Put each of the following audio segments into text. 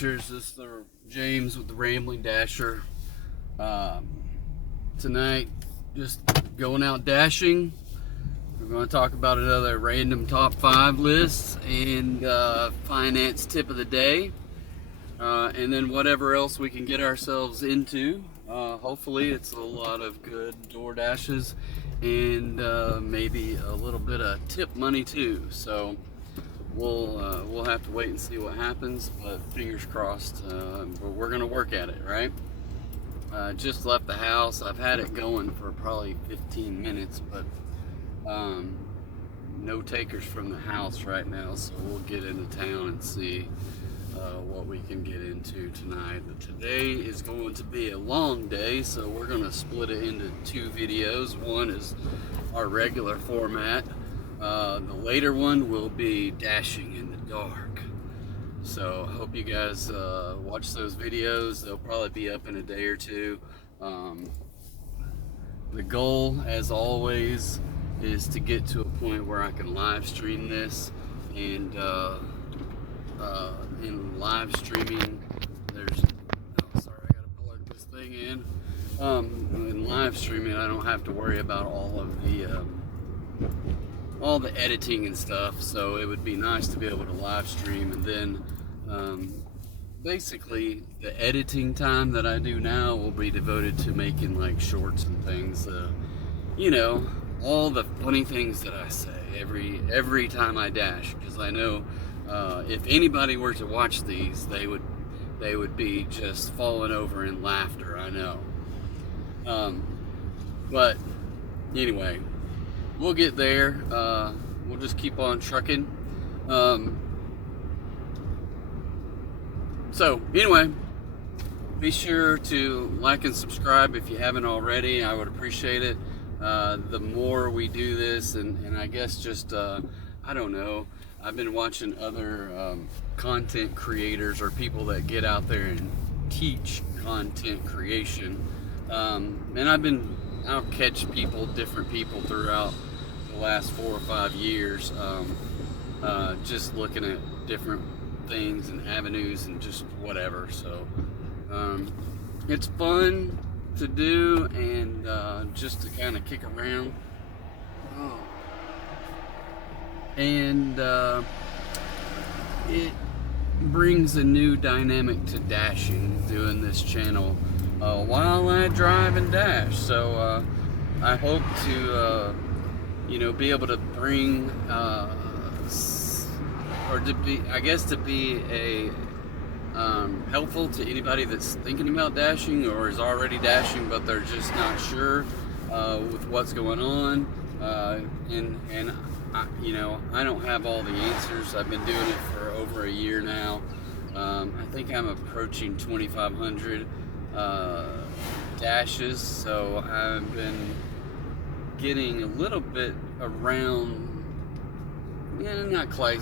Dashers. This is James with the Rambling Dasher. Tonight, just going out dashing. We're going to talk about another random top 5 list and finance tip of the day, and then whatever else we can get ourselves into. Hopefully, it's a lot of good DoorDashes and maybe a little bit of tip money too. So we'll have to wait and see what happens, but fingers crossed. But we're gonna work at it, right? Just left the house. I've had it going for probably 15 minutes, but no takers from the house right now, so we'll get into town and see what we can get into tonight. But today is going to be a long day, so we're going to split it into 2 videos. One is our regular format. The later one will be dashing in the dark. So I hope you guys watch those videos. They'll probably be up in a day or two. The goal, as always, is to get to a point where I can live stream this, and in live streaming there's sorry, I gotta plug this thing in. In live streaming I don't have to worry about all the editing and stuff, so it would be nice to be able to live stream, and then basically the editing time that I do now will be devoted to making like shorts and things, you know, all the funny things that I say every time I dash, because I know if anybody were to watch these, they would be just falling over in laughter. I know. But anyway, we'll get there. We'll just keep on trucking. So anyway, be sure to like and subscribe if you haven't already. I would appreciate it. The more we do this, and I guess just I don't know, I've been watching other content creators or people that get out there and teach content creation, and I'll catch different people throughout the last 4 or 5 years, just looking at different things and avenues and just whatever. So it's fun to do, and just to kind of kick around. And it brings a new dynamic to dashing, doing this channel while I drive and dash. So I hope to be able to bring to be a helpful to anybody that's thinking about dashing or is already dashing, but they're just not sure with what's going on. And I don't have all the answers. I've been doing it for over a year now. I think I'm approaching 2,500 dashes, so I've been getting a little bit around, not quite,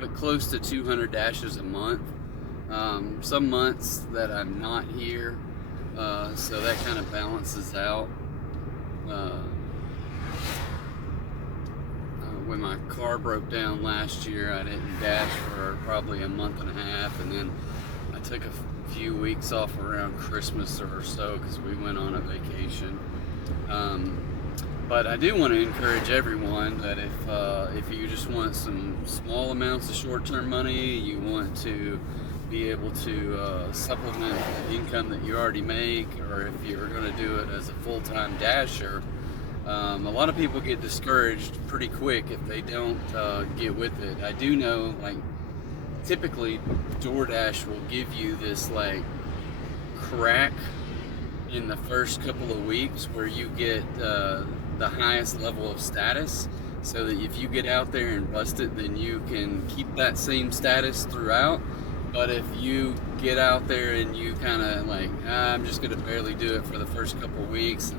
but close to 200 dashes a month. Some months that I'm not here, so that kind of balances out. When my car broke down last year, I didn't dash for probably a month and a half, and then I took a few weeks off around Christmas or so because we went on a vacation. But I do want to encourage everyone that if you just want some small amounts of short-term money, you want to be able to supplement the income that you already make, or if you're going to do it as a full-time dasher, a lot of people get discouraged pretty quick if they don't get with it. I do know, like, typically DoorDash will give you this like crack in the first couple of weeks where you get the highest level of status, so that if you get out there and bust it, then you can keep that same status throughout. But if you get out there and you kind of like, I'm just going to barely do it for the first couple of weeks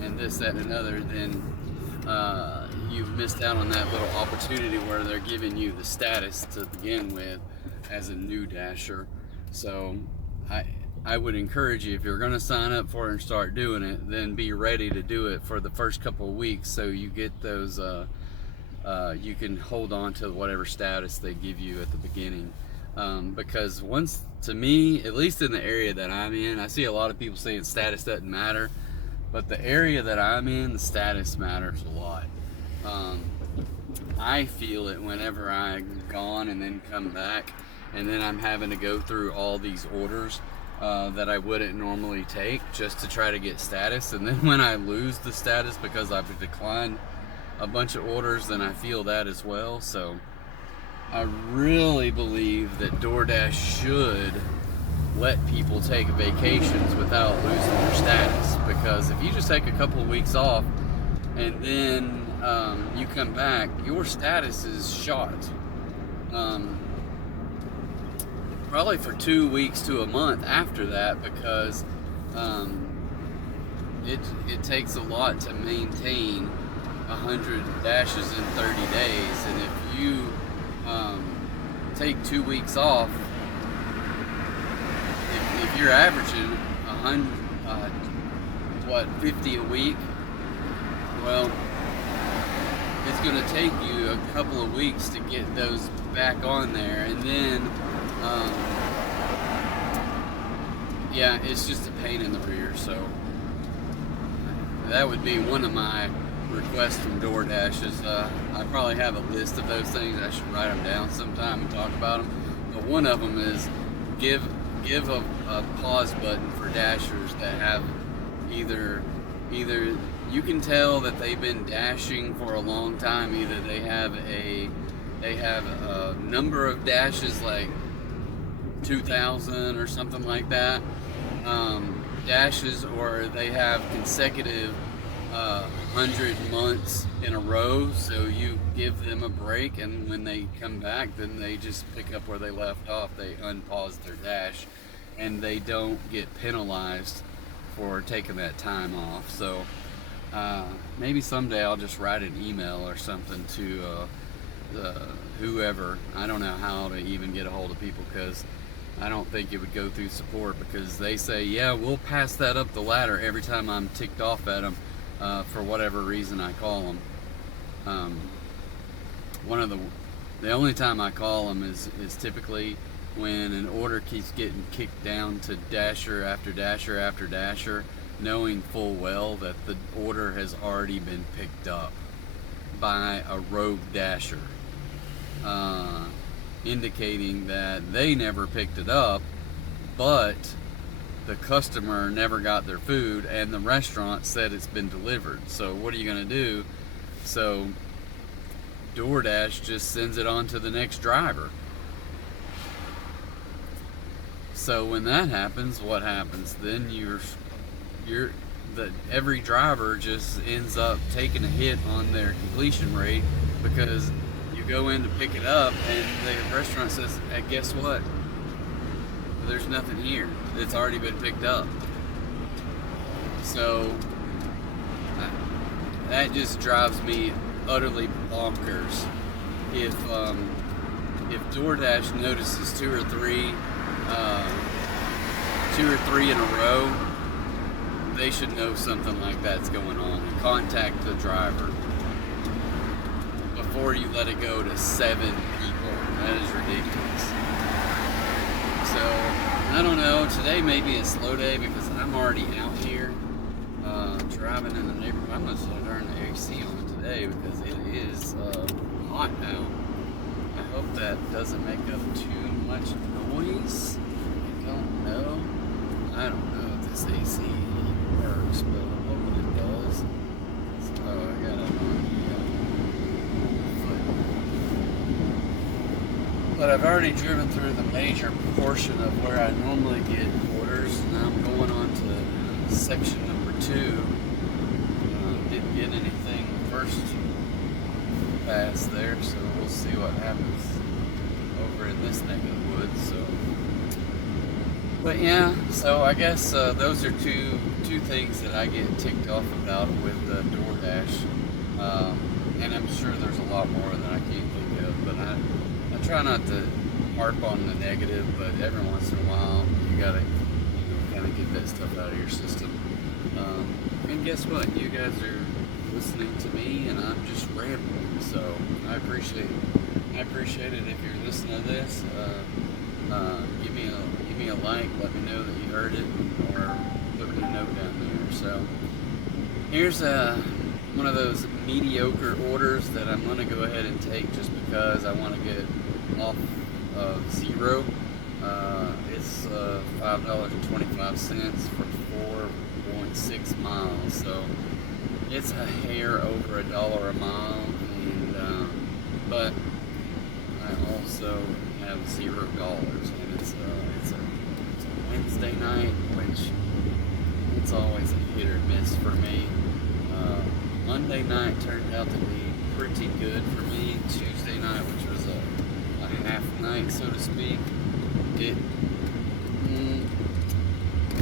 and this, that, and another, then you've missed out on that little opportunity where they're giving you the status to begin with as a new dasher. So I would encourage you, if you're going to sign up for it and start doing it, then be ready to do it for the first couple of weeks, so you get those you can hold on to whatever status they give you at the beginning. Because once, to me, at least in the area that I'm in, I see a lot of people saying status doesn't matter, but the area that I'm in, the status matters a lot. I feel it whenever I'm gone and then come back, and then I'm having to go through all these orders that I wouldn't normally take just to try to get status. And then when I lose the status because I've declined a bunch of orders, then I feel that as well. So I really believe that DoorDash should let people take vacations without losing their status, because if you just take a couple of weeks off and then you come back, your status is shot. Probably for 2 weeks to a month after that, because it takes a lot to maintain 100 dashes in 30 days, and if you take 2 weeks off, if you're averaging 50 a week, well, it's going to take you a couple of weeks to get those back on there, and then yeah, it's just a pain in the rear. So that would be one of my requests from DoorDash. Is I probably have a list of those things. I should write them down sometime and talk about them. But one of them is give a pause button for dashers that have either you can tell that they've been dashing for a long time. Either they have a number of dashes, like 2,000 or something like that, dashes, or they have consecutive 100 months in a row. So you give them a break, and when they come back, then they just pick up where they left off. They unpause their dash, and they don't get penalized for taking that time off. So maybe someday I'll just write an email or something to whoever. I don't know how to even get a hold of people, because I don't think it would go through support, because they say, yeah, we'll pass that up the ladder every time I'm ticked off at them for whatever reason I call them. The only time I call them is typically when an order keeps getting kicked down to dasher after dasher after dasher, knowing full well that the order has already been picked up by a rogue dasher, indicating that they never picked it up, but the customer never got their food and the restaurant said it's been delivered. So what are you going to do? So DoorDash just sends it on to the next driver. So when that happens, what happens? Then every driver just ends up taking a hit on their completion rate, because you go in to pick it up and the restaurant says, hey, guess what? There's nothing here. It's already been picked up. So that just drives me utterly bonkers. If DoorDash notices two or three in a row, they should know something like that's going on and contact the driver before you let it go to 7 people. That is ridiculous. So I don't know, today may be a slow day because I'm already out here driving in the neighborhood. I'm going to turn the AC on today because it is hot out. I hope that doesn't make up too much noise. I don't know if this AC works, but I'm hoping it does. So I got it on foot. But I've already driven through the major portion of where I normally get orders. Now I'm going on to section number 2. Didn't get anything first pass there, so we'll see what happens over in this neck of the woods. So, but yeah, so I guess those are two things that I get ticked off about with DoorDash, and I'm sure there's a lot more that I can't think of. But I try not to harp on the negative, but every once in a while you gotta kind of get that stuff out of your system. And guess what? You guys are listening to me, and I'm just rambling. So I appreciate it if you're listening to this. Give me a like. Let me know that you heard it, or put me a note down there. So here's one of those mediocre orders that I'm gonna go ahead and take just because I want to get off of zero. It's $5.25 for 4.6 miles, so it's a hair over $1 a mile, and but I also have $0, and it's a Wednesday night, which it's always a hit or miss for me. Monday night turned out to be pretty good for me. Tuesday night, which was a half night, so to speak, it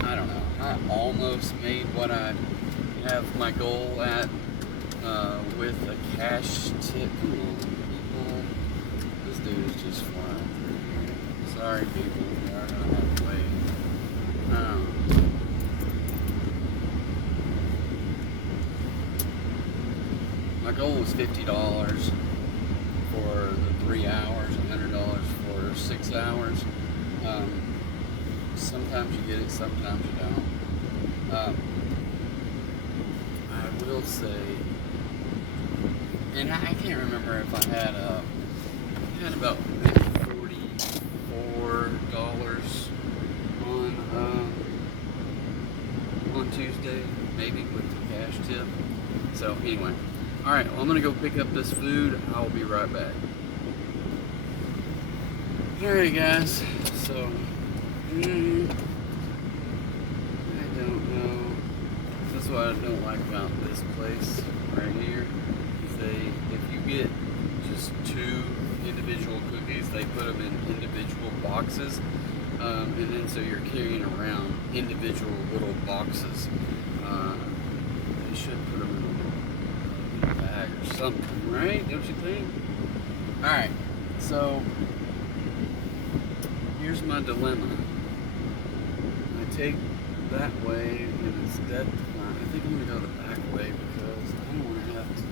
I don't know. I almost made what I have my goal at with a cash tip. Come on, people. This dude is just flying through here. Sorry, people. We are gonna have to wait. My goal was $50 for the 3 hours, $100 for 6 hours. Sometimes you get it, sometimes you don't. I will say, and I can't remember if I had about $44 on Tuesday, maybe with the cash tip. So anyway, all right. Well, I'm gonna go pick up this food. I'll be right back. All right, guys. So. I don't know. That's what I don't like about this place right here. Is if you get just 2 individual cookies, they put them in individual boxes, and then so you're carrying around individual little boxes. They should put them in a bag or something, right? Don't you think? All right. So here's my dilemma. Take that way, and instead, I think I'm gonna go the back way because I don't want to have to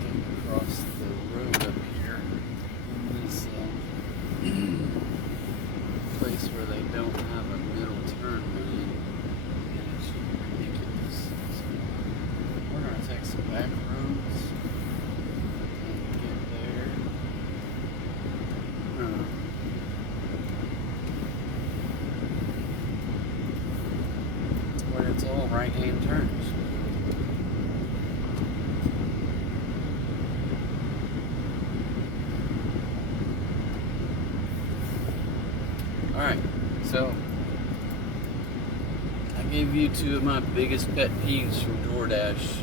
get across the road up here in this place where they don't have a middle turn lane, and it's ridiculous. So we're gonna take some back roads and get there. It's all right-hand turns. Alright, so I gave you 2 of my biggest pet peeves from DoorDash.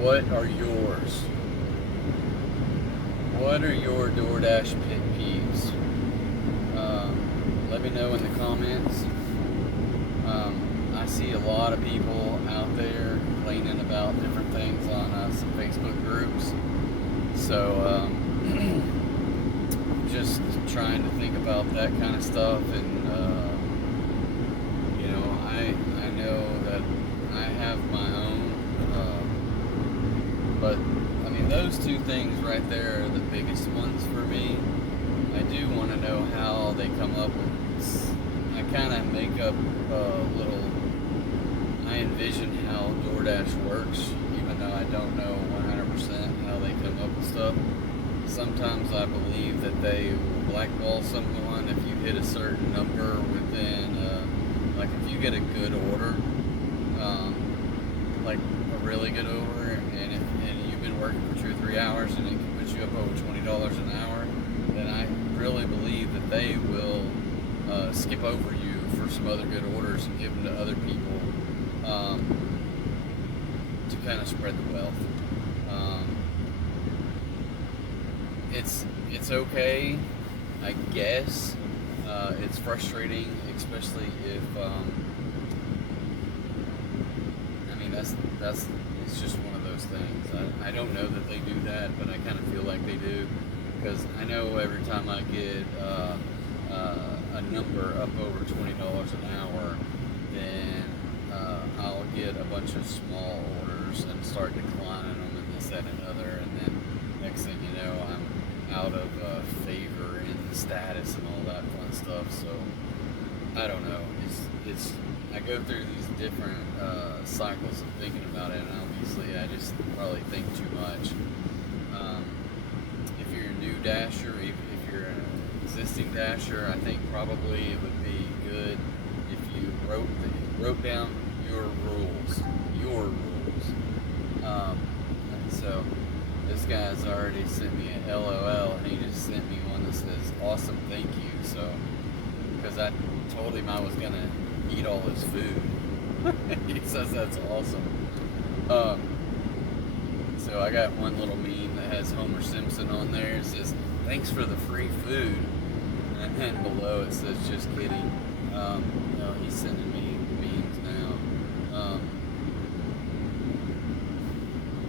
What are yours? What are your DoorDash pet peeves? Let me know in the comments. I see a lot of people out there complaining about different things on some Facebook groups. So just trying to think about that kind of stuff, and I know that I have my own, but I mean those 2 things right there are the biggest ones for me. I do want to know how they come up with. I kind of make up I envision how DoorDash works, even though I don't know 100% how they come up with stuff. Sometimes I believe that they will blackball someone if you hit a certain number within, like if you get a good order, like a really good order, and you've been working for 2 or 3 hours and it can put you up over $20 an hour, then I really believe that they will skip over you for some other good orders and give them to other people to kind of spread the wealth. It's okay, I guess. It's frustrating, especially if I mean that's it's just one of those things. I don't know that they do that, but I kind of feel like they do, because I know every time I get a number up over $20 an hour, then I'll get a bunch of small orders and start declining them and this, that, and other, and then next thing you know, out of favor and status and all that fun stuff. So I don't know. It's I go through these different cycles of thinking about it, and obviously I just probably think too much. If you're a new dasher, if you're an existing dasher, I think probably it would be good if you wrote down your rules. So this guy's already sent me a LOL, and he just sent me one that says "awesome, thank you." So because I told him I was gonna eat all his food, he says that's awesome. So I got one little meme that has Homer Simpson on there. It says "thanks for the free food," and then below it says "just kidding." No, he's sending me memes now.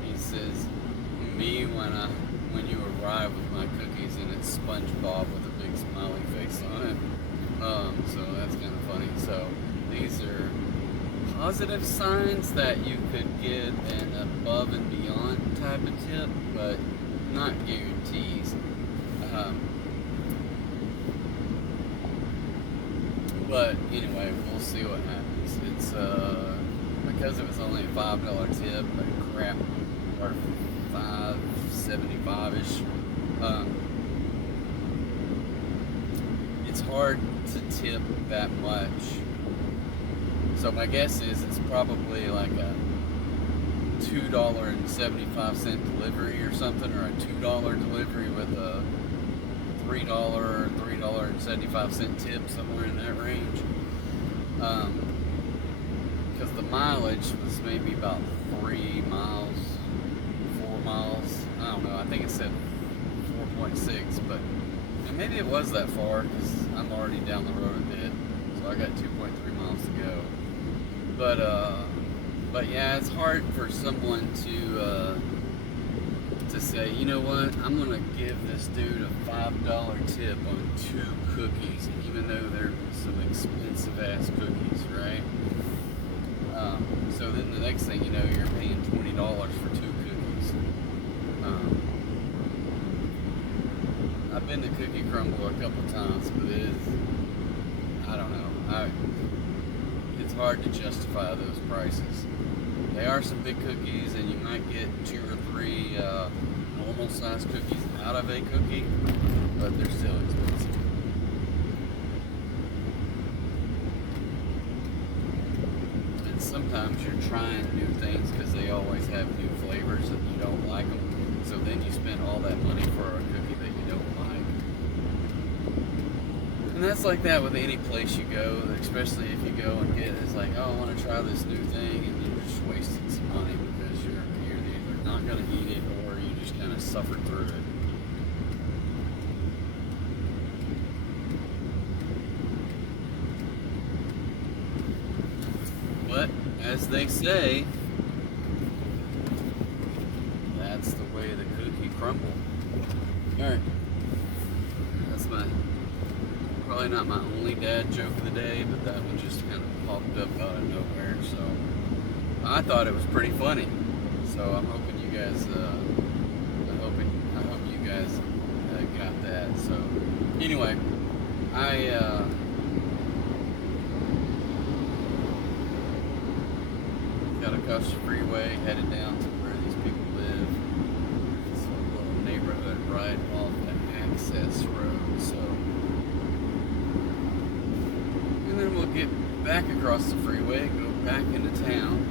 He says, "me when you arrive with my cookies," and it's SpongeBob with a big smiley face on it. So that's kind of funny. So these are positive signs that you could get an above and beyond type of tip, but not guarantees. But anyway, we'll see what happens. It's because it was only a $5 tip, but crap, or $5.75-ish. It's hard to tip that much. So my guess is it's probably like a $2.75 delivery or something, or a $2 delivery with a $3.75 tip, somewhere in that range. Because the mileage was maybe about 3 miles, 4 miles. I don't know. I think it said 4.6, but maybe it was that far because I'm already down the road a bit. So I got 2.3 miles to go. But yeah, it's hard for someone to say, you know what, I'm gonna give this dude a $5 tip on 2 cookies, even though they're some expensive ass cookies, right? So then the next thing you know, you're paying $20 for 2 cookies. I've been to Cookie Crumble a couple times, but I don't know. It's hard to justify those prices. They are some big cookies, and you might get 2 or 3 normal size cookies out of a cookie, but they're still expensive. And sometimes you're trying new things because they always have new flavors and you don't like them, so then you spend all that money for a cookie that you don't like. And that's like that with any place you go, especially if you go and get, it's like, oh, I want to try this new thing, and you're just wasting some money because you're either not going to eat it or you just kind of suffer through it. But as they say, that's the way the cookie crumble. Alright. That's probably not my only dad joke of the day, but that one just kind of popped up out of nowhere, so I thought it was pretty funny. So I'm hoping you guys I hope you guys got that. So anyway, I got across the freeway, headed down to where these people live. It's a little neighborhood right off the access road, so. And then we'll get back across the freeway, go back into town.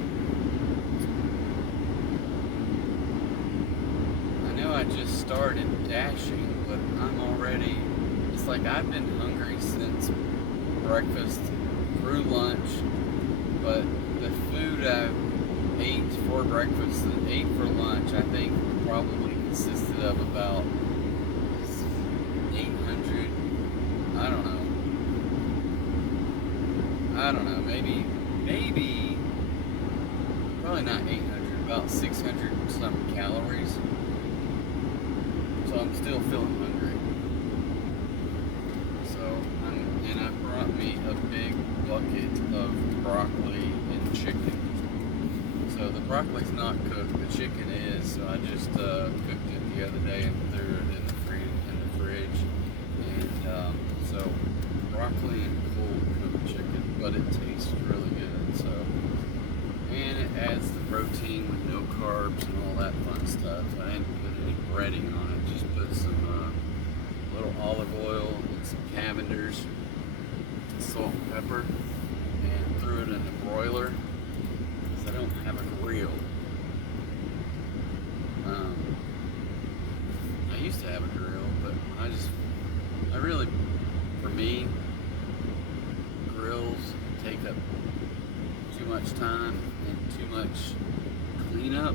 I know I just started dashing, but I'm already, it's like I've been hungry since breakfast through lunch, but the food I ate for breakfast and ate for lunch, I think probably consisted of about 800, I don't know, maybe, probably not 800, about 600 and some calories. So I'm still feeling hungry. So, and I brought me a big bucket of broccoli and chicken. So the broccoli's not cooked, the chicken is, so I just cooked it the other day and threw it in the So broccoli and cold cooked chicken, but it tastes really good. So, and it adds the protein with no carbs and all that fun stuff. I didn't put any breading on it. Just put some little olive oil and some Cavenders, salt and pepper, and threw it in the broiler because I don't have a grill. I used to have a grill, but I really, for me, grills take up too much time and too much cleanup,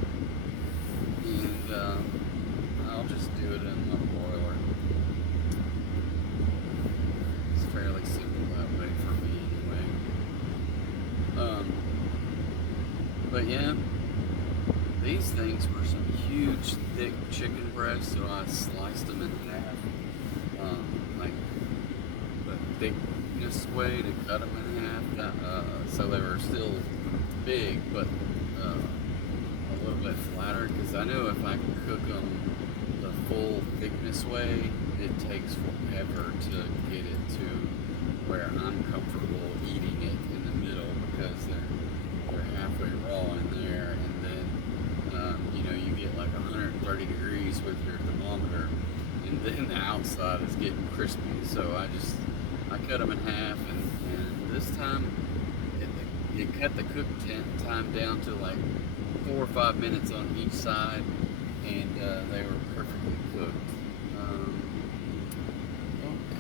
and I'll just do it in my broiler. It's fairly simple that way for me anyway. But yeah, these things were some huge, thick chicken breasts, so I sliced them in half, like the thickness way to cut them in half, so they were still big, but a little bit flatter, because I know if I cook them the full thickness way, it takes forever to get it to where I'm comfortable eating it in the middle, because they're halfway raw in there, and then you get like 130 degrees with your thermometer, and then the outside is getting crispy. So I cut them in half, and this time it cut the cook time down to like 4 or 5 minutes on each side, and they were perfectly cooked.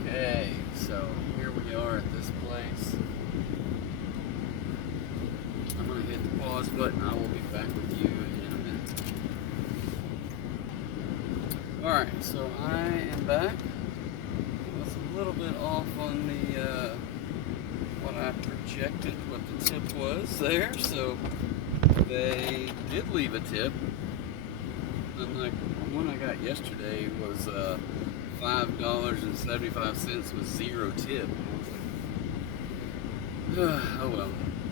Okay, so here we are at this place. I'm going to hit the pause button. I will be back with you in a minute. Alright, so I am back. I was a little bit off on the what I projected, what the tip was there. So they did leave a tip. Unlike one I got yesterday was $5.75 with 0 tip. Oh well.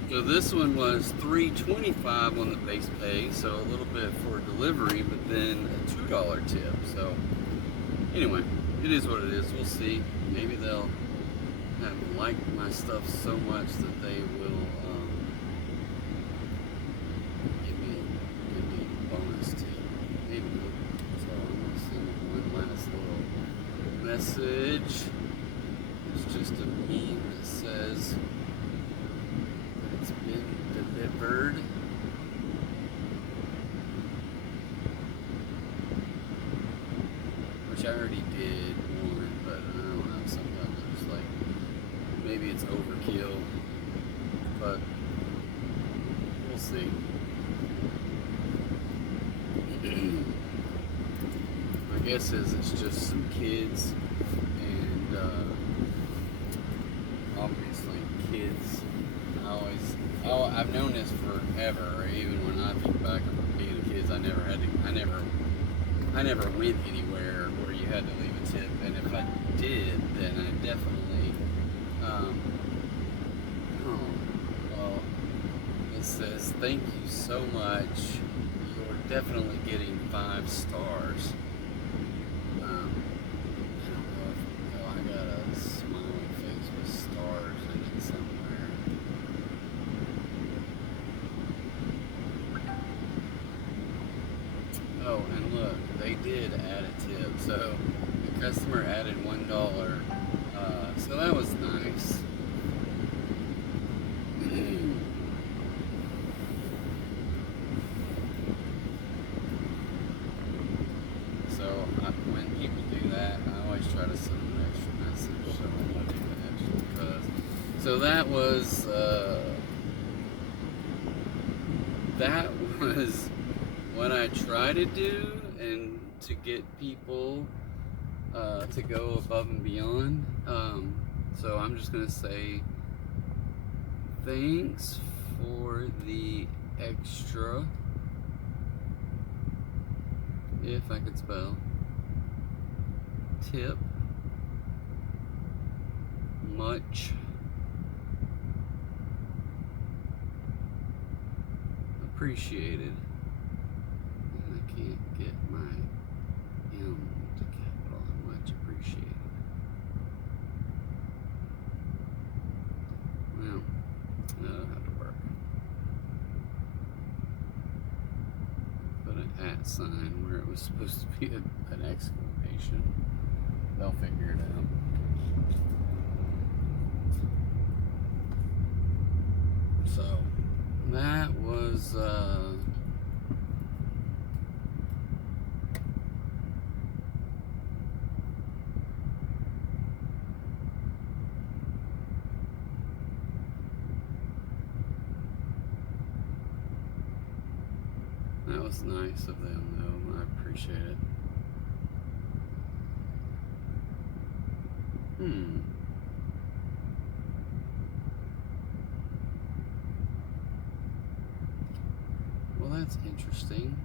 So this one was $3.25 on the base pay, so a little bit for delivery, but then a $2 tip. So anyway, it is what it is. We'll see. Maybe they'll have liked my stuff so much that they will give me a bonus tip. Maybe. So I'm gonna send them one last little message. It's just a meme that says it's been delivered. Which I already did one, but I don't know, sometimes it's like, maybe it's overkill, but we'll see. My guess is it's just some kids, and obviously kids, I've known this forever. Even when I think back on being a kid, I never went anywhere where you had to leave a tip, and if I did, then I definitely, it says, thank you so much, you're definitely getting 5 stars. I don't know if, I got a smiley face with stars in it somewhere. Oh, and look, they did add a tip, so the customer added $1, so that was nice. So when people do that, I always try to send an extra message, so I'm not even extra, because so that was what I try to do, and to get people to go above and beyond. So I'm just gonna say thanks for the extra, if I could spell, tip, much appreciated. And I can't get my M to capital. Much appreciated. at sign where it was supposed to be an exclamation. They'll figure it out. So that was that was nice of them, though. I appreciate it. Well, that's interesting.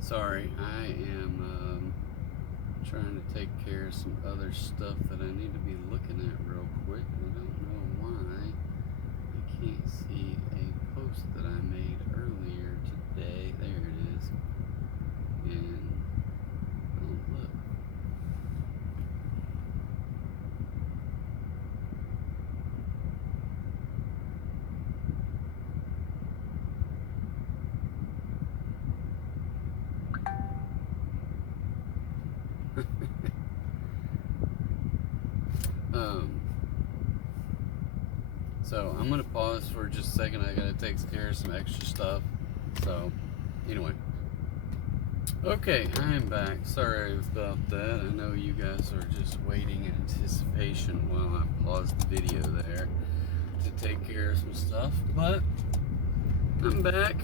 Sorry, I am trying to take care of some other stuff that I need to be looking at real quick. I don't know why I can't see a post that I made earlier today. There it is. And oh, look. So I'm gonna pause for just a second. I gotta take care of some extra stuff. So anyway, okay, I'm back. Sorry about that. I know you guys are just waiting in anticipation while I paused the video there to take care of some stuff, but I'm back.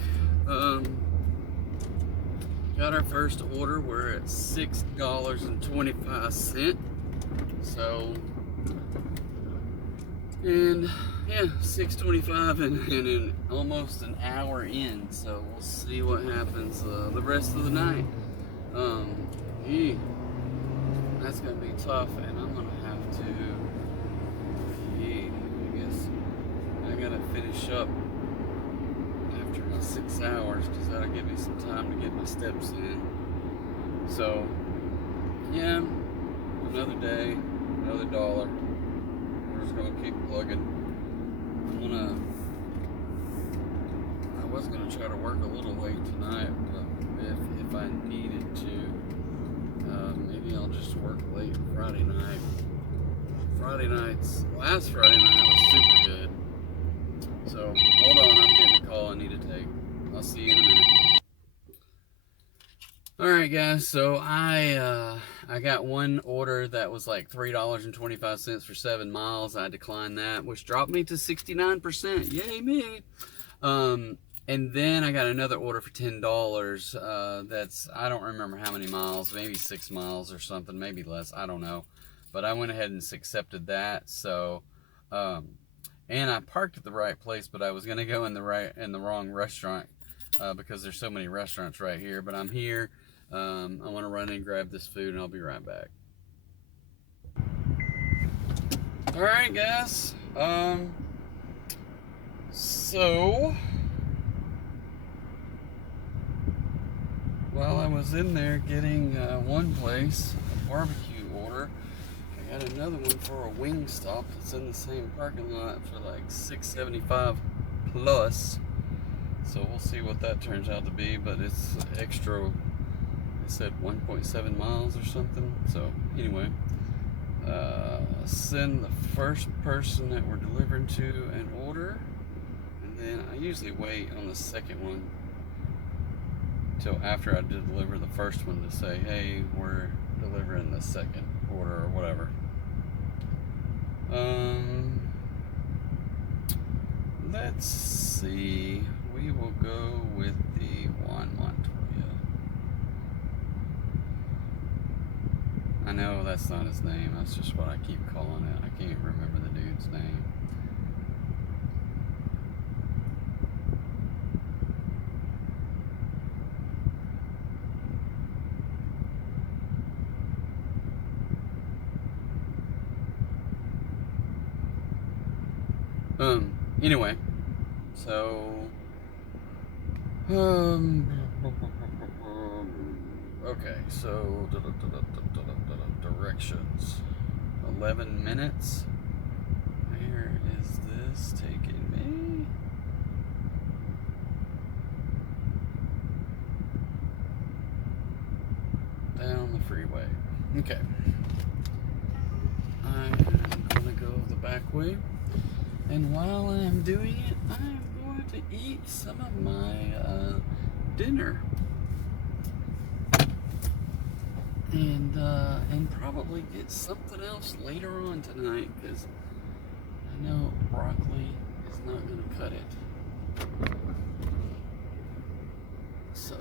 Got our first order. We're at $6.25. So, and yeah, $6.25 and in almost an hour in. So we'll see what happens the rest of the night. That's gonna be tough, and I'm gonna have to. I guess I gotta finish up after my 6 hours because that'll give me some time to get my steps in. So yeah, another day, another dollar. We're just gonna keep plugging. I was gonna try to work a little late tonight, but if I needed to, maybe I'll just work late Friday night. Last Friday night was super good. So hold on, I'm getting a call I need to take. I'll see you in a minute. Alright guys, so I got one order that was like $3.25 for 7 miles. I declined that, which dropped me to 69%. Yay me! And then I got another order for $10. That's, I don't remember how many miles, maybe 6 miles or something, maybe less, I don't know. But I went ahead and accepted that. So, and I parked at the right place, but I was gonna go in the wrong restaurant because there's so many restaurants right here. But I'm here. I want to run and grab this food, and I'll be right back. All right, guys. So while I was in there getting one place a barbecue order, I got another one for a wing stop. It's in the same parking lot for like $6.75 plus. So we'll see what that turns out to be, but it's extra. It said 1.7 miles or something. So anyway, send the first person that we're delivering to an order, and then I usually wait on the second one till after I deliver the first one to say, hey, we're delivering the second order or whatever. Let's see. We will go with the Juan Montoya. I know that's not his name. That's just what I keep calling it. I can't remember the dude's name. Anyway, so, okay, so, directions, 11 minutes, where is this taking me? Down the freeway. Okay, I'm gonna go the back way. And while I'm doing it, I'm going to eat some of my dinner, and probably get something else later on tonight, because I know broccoli is not going to cut it. So,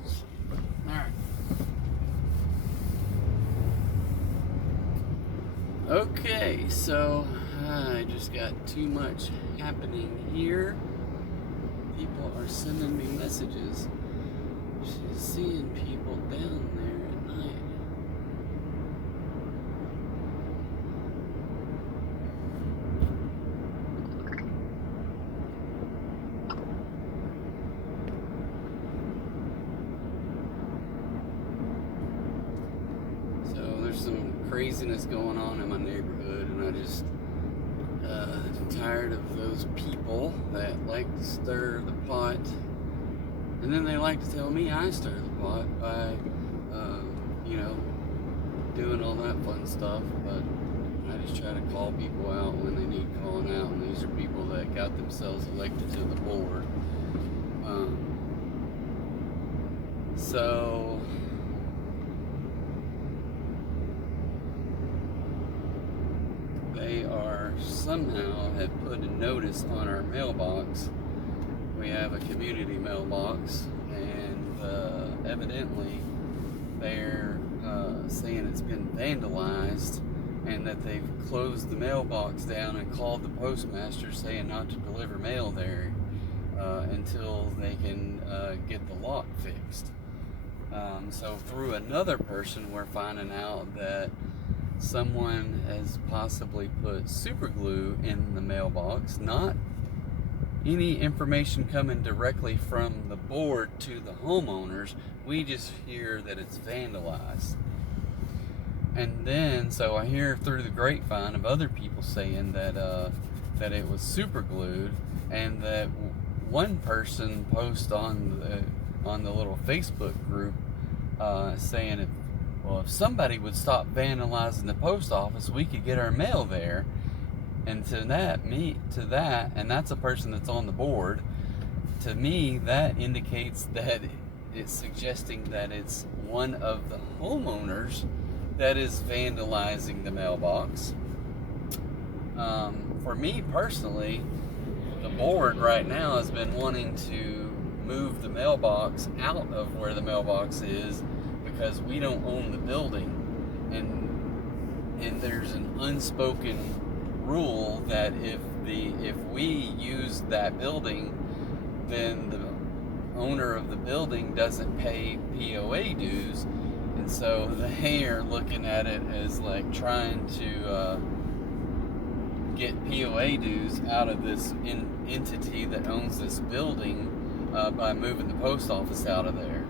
we'll see. All right. Okay, so I just got too much happening here. People are sending me messages. She's seeing people down there at night. So there's some craziness going on in my neighborhood, and I just tired of those people that like to stir the pot, and then they like to tell me I stir the pot by doing all that fun stuff. But I just try to call people out when they need calling out, and these are people that got themselves elected to the board. So they are somehow have put a notice on our mailbox. We have a community mailbox, and evidently they're saying it's been vandalized, and that they've closed the mailbox down and called the postmaster saying not to deliver mail there until they can get the lock fixed. So through another person, we're finding out that someone has possibly put super glue in the mailbox, not any information coming directly from the board to the homeowners. We just hear that it's vandalized. And then, so I hear through the grapevine of other people saying that it was super glued, and that one person posted on the little Facebook group saying if somebody would stop vandalizing the post office, we could get our mail there. And and that's a person that's on the board. To me, that indicates that it's suggesting that it's one of the homeowners that is vandalizing the mailbox. For me personally, the board right now has been wanting to move the mailbox out of where the mailbox is, because we don't own the building, and there's an unspoken rule that if we use that building, then the owner of the building doesn't pay POA dues, and so they are looking at it as like trying to get POA dues out of this entity that owns this building by moving the post office out of there.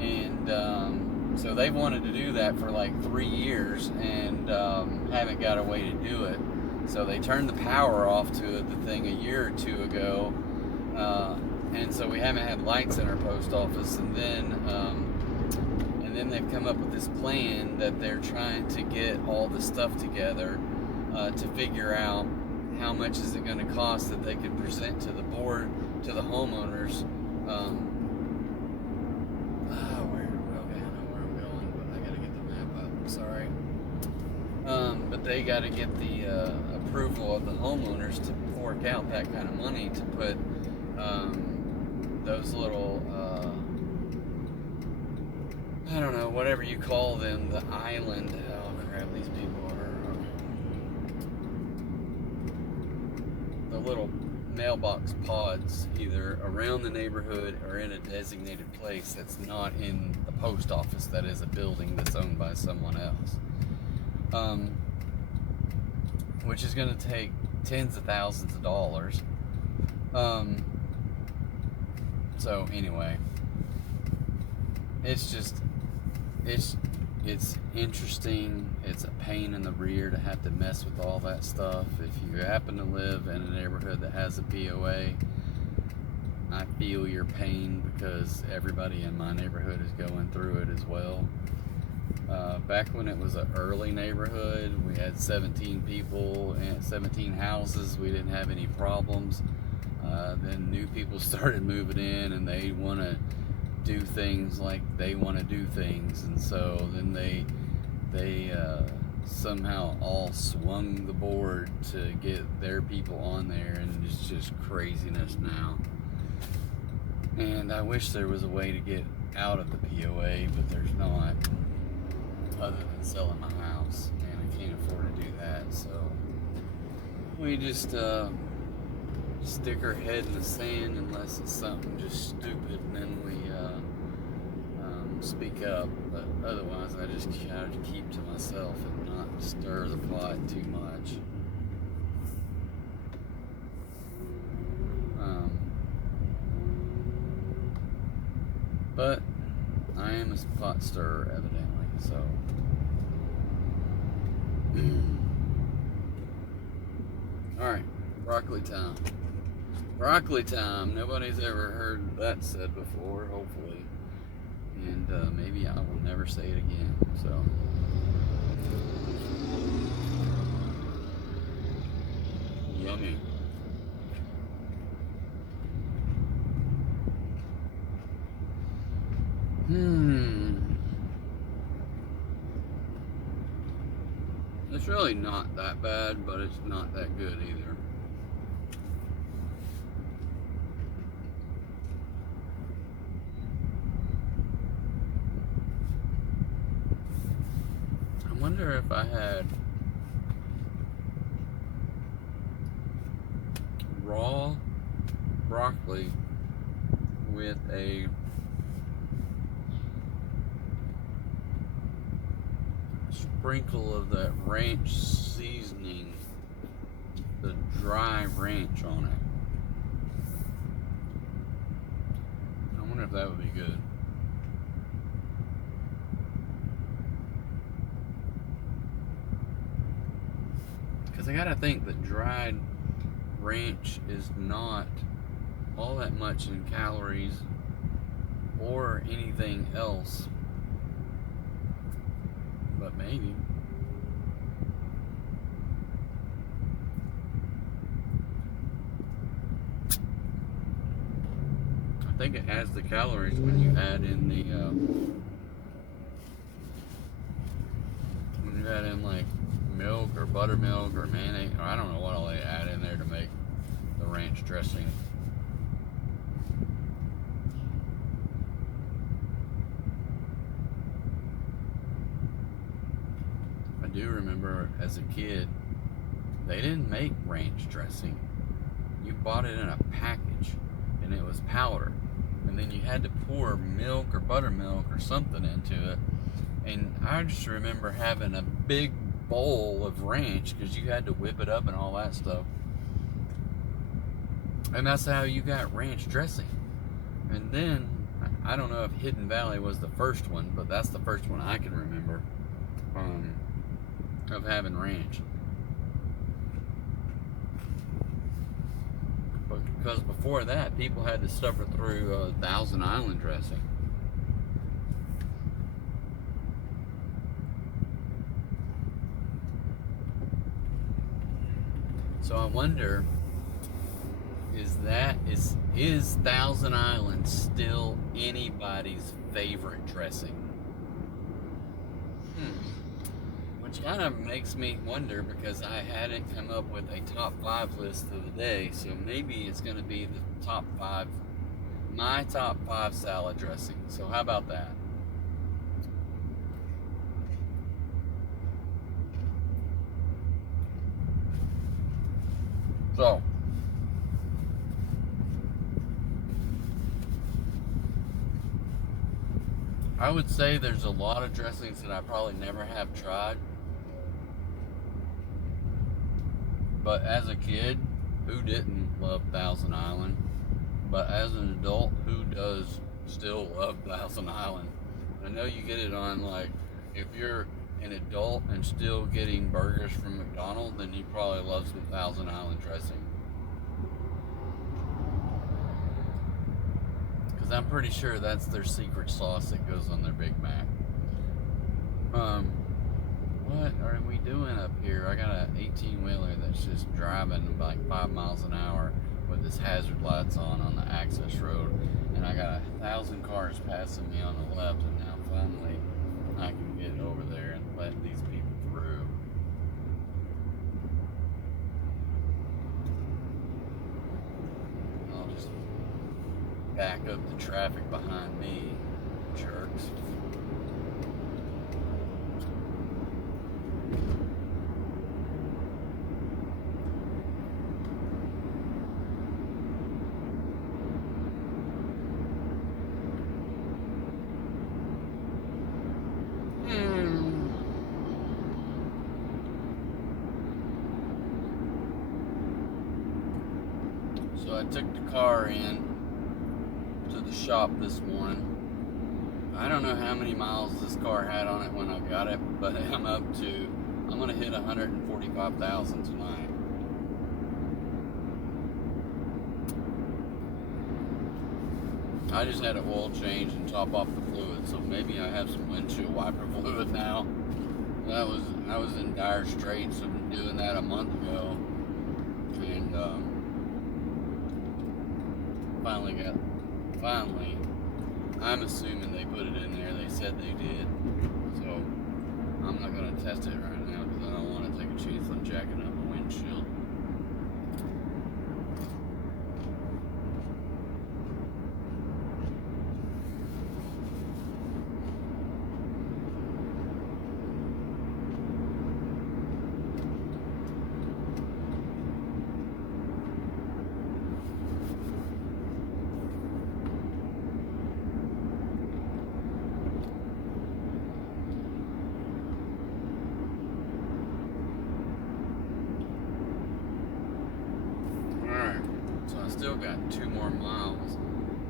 And so they've wanted to do that for like 3 years, and haven't got a way to do it. So they turned the power off to the thing a year or two ago, and so we haven't had lights in our post office. And then they've come up with this plan that they're trying to get all the stuff together to figure out how much is it going to cost that they can present to the board, to the homeowners. But they got to get the approval of the homeowners to fork out that kind of money to put those little I don't know, whatever you call them, the island. Oh crap, these people are the little mailbox pods, either around the neighborhood or in a designated place that's not in the post office, that is a building that's owned by someone else. Which is going to take tens of thousands of dollars. So anyway, it's interesting. It's a pain in the rear to have to mess with all that stuff. If you happen to live in a neighborhood that has a POA, I feel your pain because everybody in my neighborhood is going through it as well. Back when it was an early neighborhood, we had 17 people and 17 houses. We didn't have any problems. Then new people started moving in, and they want to do things like they want to do things, and so then they somehow all swung the board to get their people on there, and it's just craziness now. And I wish there was a way to get out of the POA, but there's not, other than selling my house, and I can't afford to do that. So we just stick our head in the sand unless it's something just stupid, and then we speak up. But otherwise, I just try to keep to myself and not stir the pot too much. But I am a pot stirrer, evidently, so. Alright, broccoli time. Broccoli time. Nobody's ever heard that said before, hopefully. And maybe I will never say it again, so. Yummy. It's really not that bad, but it's not that good either. I wonder if I had raw broccoli with a sprinkle of that ranch seasoning, the dry ranch on it. I wonder if that would be good. Because I gotta think that dried ranch is not all that much in calories or anything else. But maybe. I think it adds the calories when you add in the when you add in like milk or buttermilk or mayonnaise, or I don't know what all they add in there to make the ranch dressing. I do remember as a kid, they didn't make ranch dressing. You bought it in a package, and it was powder, and then you had to pour milk or buttermilk or something into it. And I just remember having a big bowl of ranch because you had to whip it up and all that stuff, and that's how you got ranch dressing. And then I don't know if Hidden Valley was the first one, but that's the first one I can remember of having ranch. But because before that, people had to suffer through Thousand Island dressing. So I wonder, is Thousand Island still anybody's favorite dressing? Which kind of makes me wonder, because I hadn't come up with a top 5 list of the day, so maybe it's going to be the top 5, my top 5 salad dressing. So how about that? So, I would say there's a lot of dressings that I probably never have tried. But as a kid, who didn't love Thousand Island? But as an adult, who does still love Thousand Island? I know you get it on, like, if you're an adult and still getting burgers from McDonald's, then you probably love some Thousand Island dressing. Because I'm pretty sure that's their secret sauce that goes on their Big Mac. What are we doing up here? I got an 18-wheeler that's just driving like 5 miles an hour with his hazard lights on the access road, and I got 1,000 cars passing me on the left, and now finally I can get over there and let these people through. I'll just back up the traffic behind me, jerks. So I took the car in to the shop this morning. I don't know how many miles this car had on it when I got it, but I'm gonna hit 145,000 tonight. I just had an oil change and top off the fluid, so maybe I have some windshield wiper fluid now. I was in dire straits of doing that a month ago, and finally, I'm assuming they put it in there. They said they did, so I'm not gonna test it right now because I don't want to take a chance on jacking up the windshield. Still got 2 more miles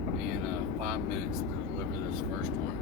and 5 minutes to deliver this first one.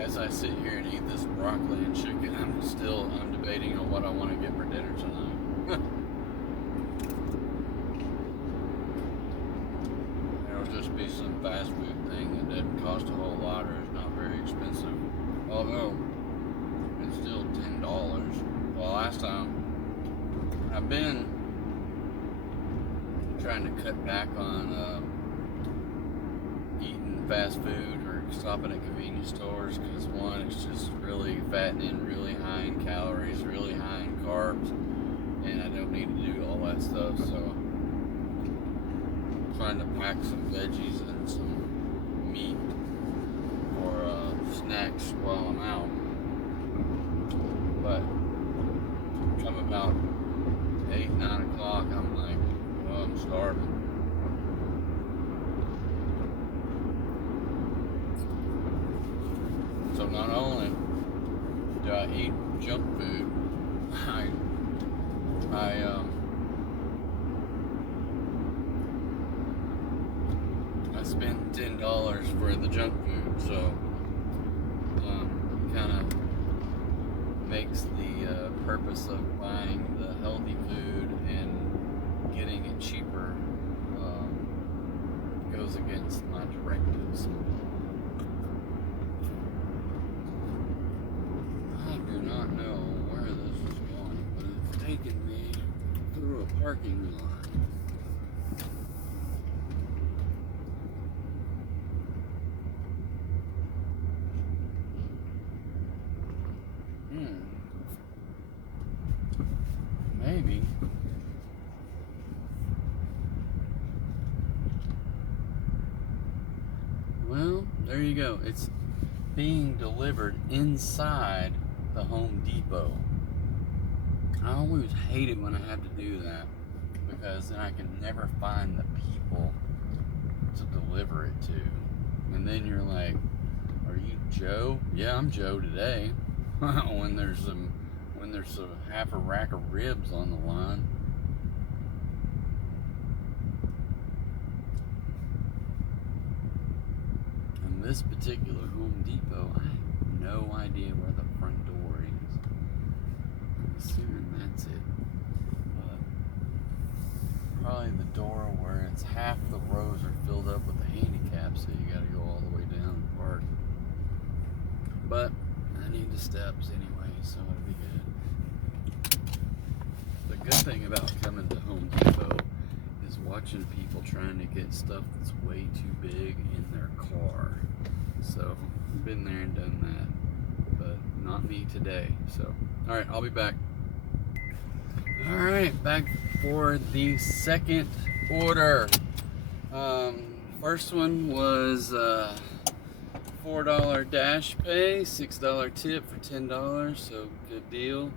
As I sit here and eat this broccoli and chicken, I'm debating on what I want to get for dinner tonight. It'll just be some fast food thing that doesn't cost a whole lot or is not very expensive. Although it's still $10. Well, last time I've been trying to cut back on eating fast food or stopping at convenience stores because one, it's just really fattening, really high in calories, really high in carbs, and I don't need to do all that stuff. So I'm trying to pack some veggies and some meat for snacks while I'm out. But come about 8, 9 o'clock, I'm like, well, I'm starving. So not only do I eat junk food, I spent $10 for the junk food, so kind of makes the purpose of buying the healthy food and getting it cheaper goes goes against my directives. I do not know where this is going, but it's taken me through a parking lot. Maybe. Well, there you go. It's being delivered inside the Home Depot. I always hate it when I have to do that, because then I can never find the people to deliver it to. And then you're like, are you Joe? Yeah, I'm Joe today. when there's a half a rack of ribs on the line. And this particular Home Depot, I have no idea where the front door is. I'm assuming that's it. But probably the door where it's half the rows are filled up with the handicap, so you gotta go all the way down and park. But I need the steps anyway, so it'll be good. The good thing about coming to Home Depot is watching people trying to get stuff that's way too big in their car. So I've been there and done that, but not me today. So, all right, I'll be back. All right, back for the second order. First one was $4 dash pay, $6 tip for $10, so good deal.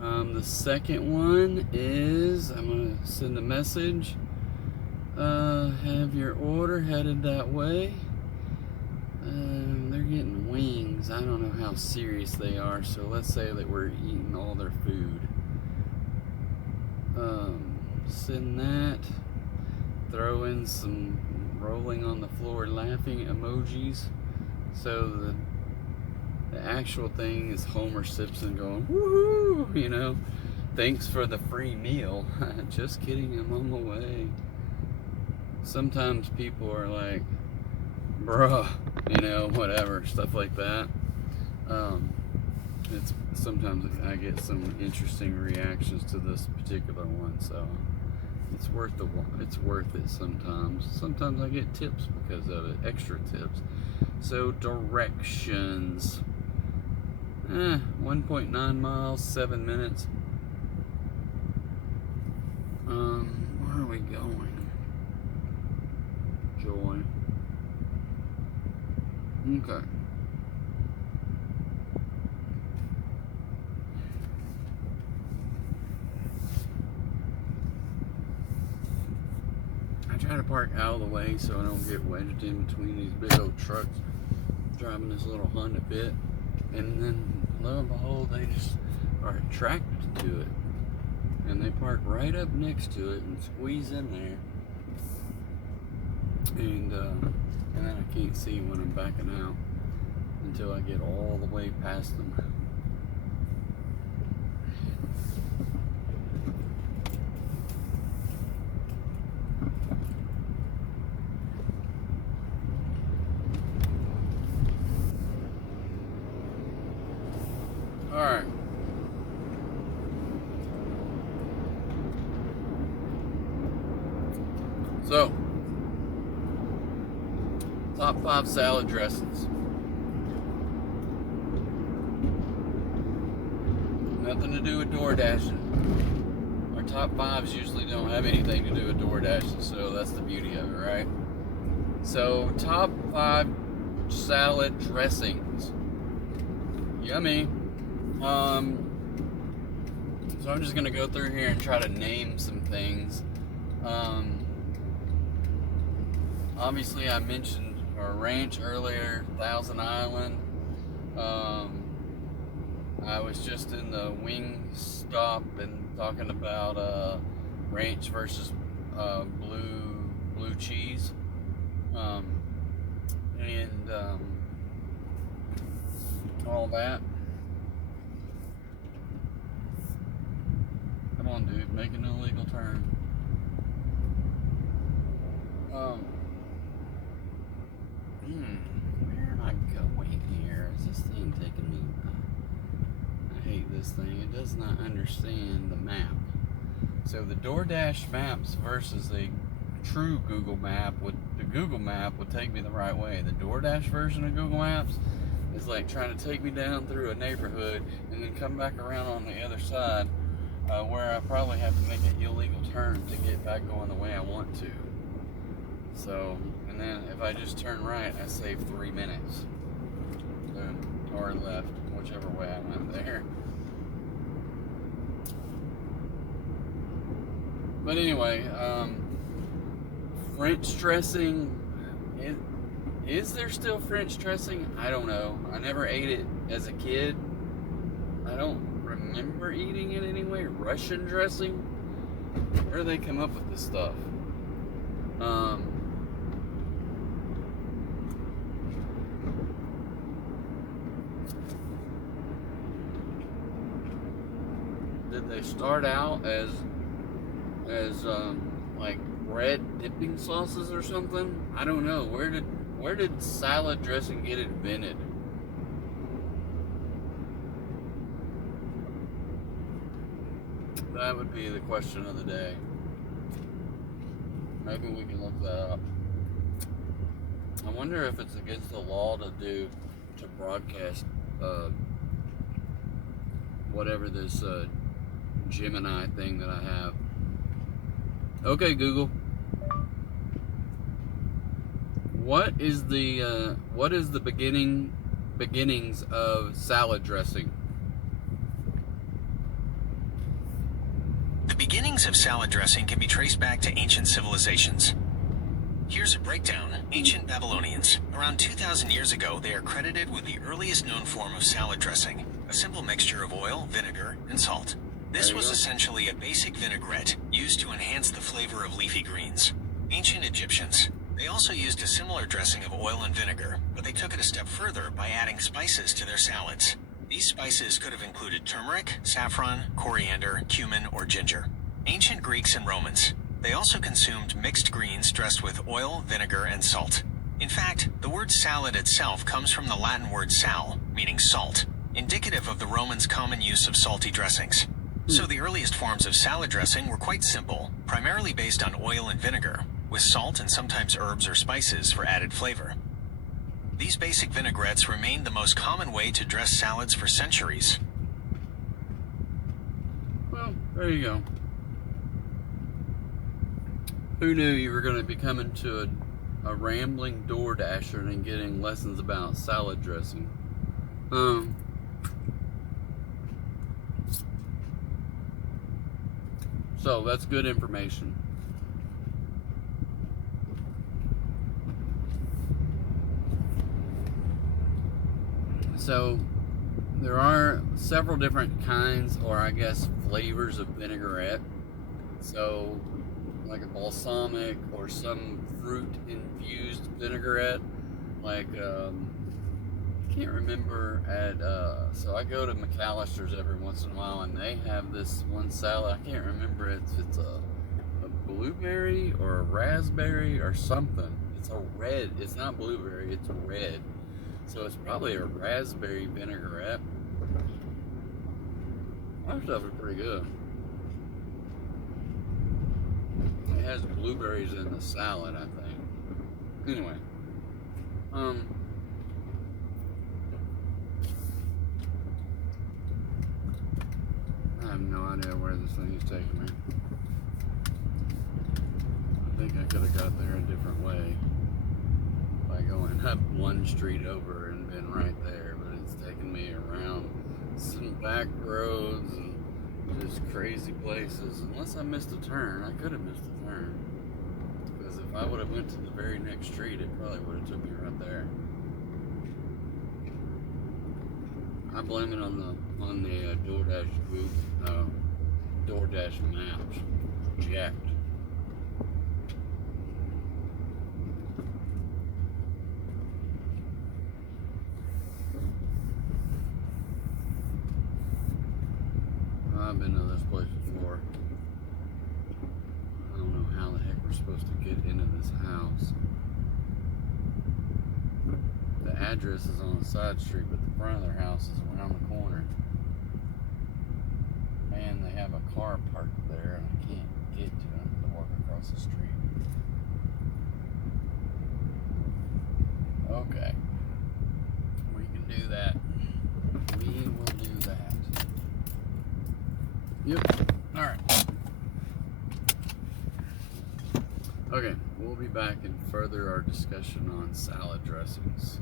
The second one is, I'm gonna send a message, have your order headed that way. They're getting wings. I don't know how serious they are, so let's say that we're eating all their food. Send that, throw in some rolling on the floor laughing emojis. So the actual thing is Homer Simpson going, woohoo, you know, thanks for the free meal. Just kidding, I'm on my way. Sometimes people are like, bruh, you know, whatever, stuff like that. Sometimes I get some interesting reactions to this particular one, so it's worth it sometimes. Sometimes I get tips because of it, extra tips. So directions, 1.9 miles, 7 minutes. Where are we going? Joy. Okay. I try to park out of the way so I don't get wedged in between these big old trucks driving this little Honda Fit, and then lo and behold, they just are attracted to it, and they park right up next to it and squeeze in there, and then I can't see when I'm backing out until I get all the way past them. Alright. So, top 5 salad dressings. Nothing to do with DoorDashing. Our top 5s usually don't have anything to do with DoorDashing, so that's the beauty of it, right? So, top 5 salad dressings. Yummy. So I'm just gonna go through here and try to name some things. Obviously I mentioned our ranch earlier, Thousand Island. I was just in the wing stop and talking about ranch versus blue cheese, and all that. Come on, dude, make an illegal turn. Where am I going here? Is this thing taking me? I hate this thing. It does not understand the map. So the DoorDash maps versus a true Google map the Google map would take me the right way. The DoorDash version of Google Maps is like trying to take me down through a neighborhood and then come back around on the other side, where I probably have to make an illegal turn to get back going the way I want to. So, and then if I just turn right, I save 3 minutes. Boom. Or left, whichever way I went there. But anyway, French dressing, is there still French dressing? I don't know. I never ate it as a kid. I don't remember eating it anyway. Russian dressing? Where do they come up with this stuff? Did they start out as like bread dipping sauces or something? I don't know. Where did salad dressing get invented? That would be the question of the day. Maybe we can look that up. I wonder if it's against the law to broadcast whatever this Gemini thing that I have. Okay, Google. What is the beginnings of salad dressing? The beginnings of salad dressing can be traced back to ancient civilizations. Here's a breakdown. Ancient Babylonians. Around 2,000 years ago, they are credited with the earliest known form of salad dressing, a simple mixture of oil, vinegar, and salt. This was essentially a basic vinaigrette used to enhance the flavor of leafy greens. Ancient Egyptians. They also used a similar dressing of oil and vinegar, but they took it a step further by adding spices to their salads. These spices could have included turmeric, saffron, coriander, cumin, or ginger. Ancient Greeks and Romans. They also consumed mixed greens dressed with oil, vinegar, and salt. In fact, the word salad itself comes from the Latin word sal, meaning salt, indicative of the Romans' common use of salty dressings. So the earliest forms of salad dressing were quite simple, primarily based on oil and vinegar, with salt and sometimes herbs or spices for added flavor. These basic vinaigrettes remained the most common way to dress salads for centuries. Well, there you go. Who knew you were going to be coming to a rambling DoorDasher and getting lessons about salad dressing? So that's good information. So there are several different kinds, or I guess flavors, of vinaigrette. So like a balsamic or some fruit infused vinaigrette, like I can't remember so I go to McAllister's every once in a while, and they have this one salad. I can't remember it's a blueberry or a raspberry or something. It's a red. It's not blueberry. It's red. So it's probably a raspberry vinaigrette. That stuff is pretty good. It has blueberries in the salad, I think. Anyway, I have no idea where this thing is taking me. I think I could have got there a different way by going up one street over and been right there, but it's taking me around some back roads and just crazy places. Unless I missed a turn. I could have missed a turn, because if I would have went to the very next street, it probably would have took me right there. I blame it on the DoorDash group, DoorDash maps. Jacked. I've been to this place before. I don't know how the heck we're supposed to get into this house. the address is on the side street, but the front of their house is around the corner. Man, they have a car parked there, and I can't get to them to walk across the street. Okay. We can do that. We will do that. Yep. Alright. Okay, we'll be back and further our discussion on salad dressings.